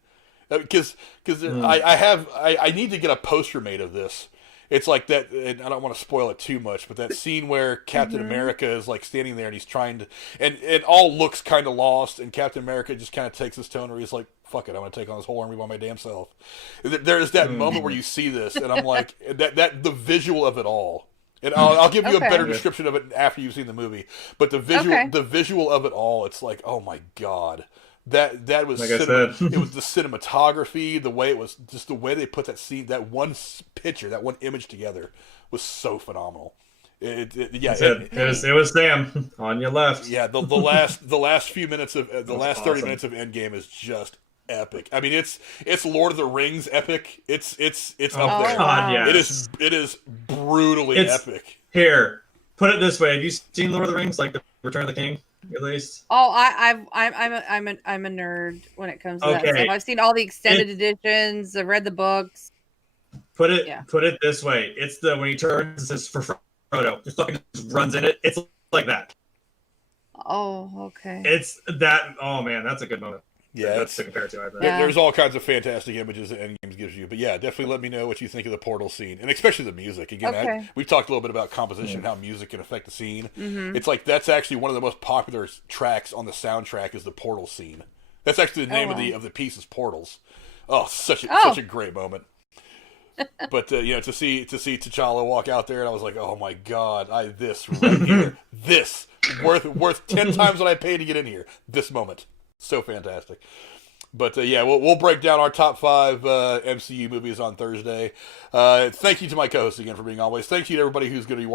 because I need to get a poster made of this. It's like that, and I don't want to spoil it too much, but that scene where Captain America is like standing there and he's trying to, and it all looks kind of lost, and Captain America just kind of takes this tone where he's like, fuck it, I'm going to take on this whole army by my damn self. There's that moment where you see this, and I'm like, that the visual of it all. And I'll give you a better description of it after you've seen the movie. But the visual of it all, it's like, oh my God. That was it was the cinematography, the way it was, just the way they put that scene, that one picture, that one image together was so phenomenal. It was Sam on your left. Yeah, the last few minutes of the last 30 minutes of Endgame is just epic. I mean, it's Lord of the Rings epic. It's up there. God, yes. It is brutally epic. Here, put it this way: have you seen Lord of the Rings, like the Return of the King? At least. Oh, I'm a nerd when it comes to that stuff. I've seen all the extended editions. I've read the books. Put it this way: it's when he turns this for Frodo, just fucking runs in it. It's like that. Oh, okay. It's that. Oh man, that's a good moment. Yeah, that's to compare to. I think. There's all kinds of fantastic images that Endgames gives you, but yeah, definitely let me know what you think of the portal scene, and especially the music. Again, we've talked a little bit about composition, and how music can affect the scene. It's like that's actually one of the most popular tracks on the soundtrack is the portal scene. That's actually the name of the piece is Portals. Oh, such a great moment. But to see T'Challa walk out there, and I was like, oh my God, this right here, this worth 10 times what I paid to get in here. This moment. So fantastic. But we'll break down our top 5 MCU movies on Thursday. Thank you to my co-host again for being always. Thank you to everybody who's going to be watching.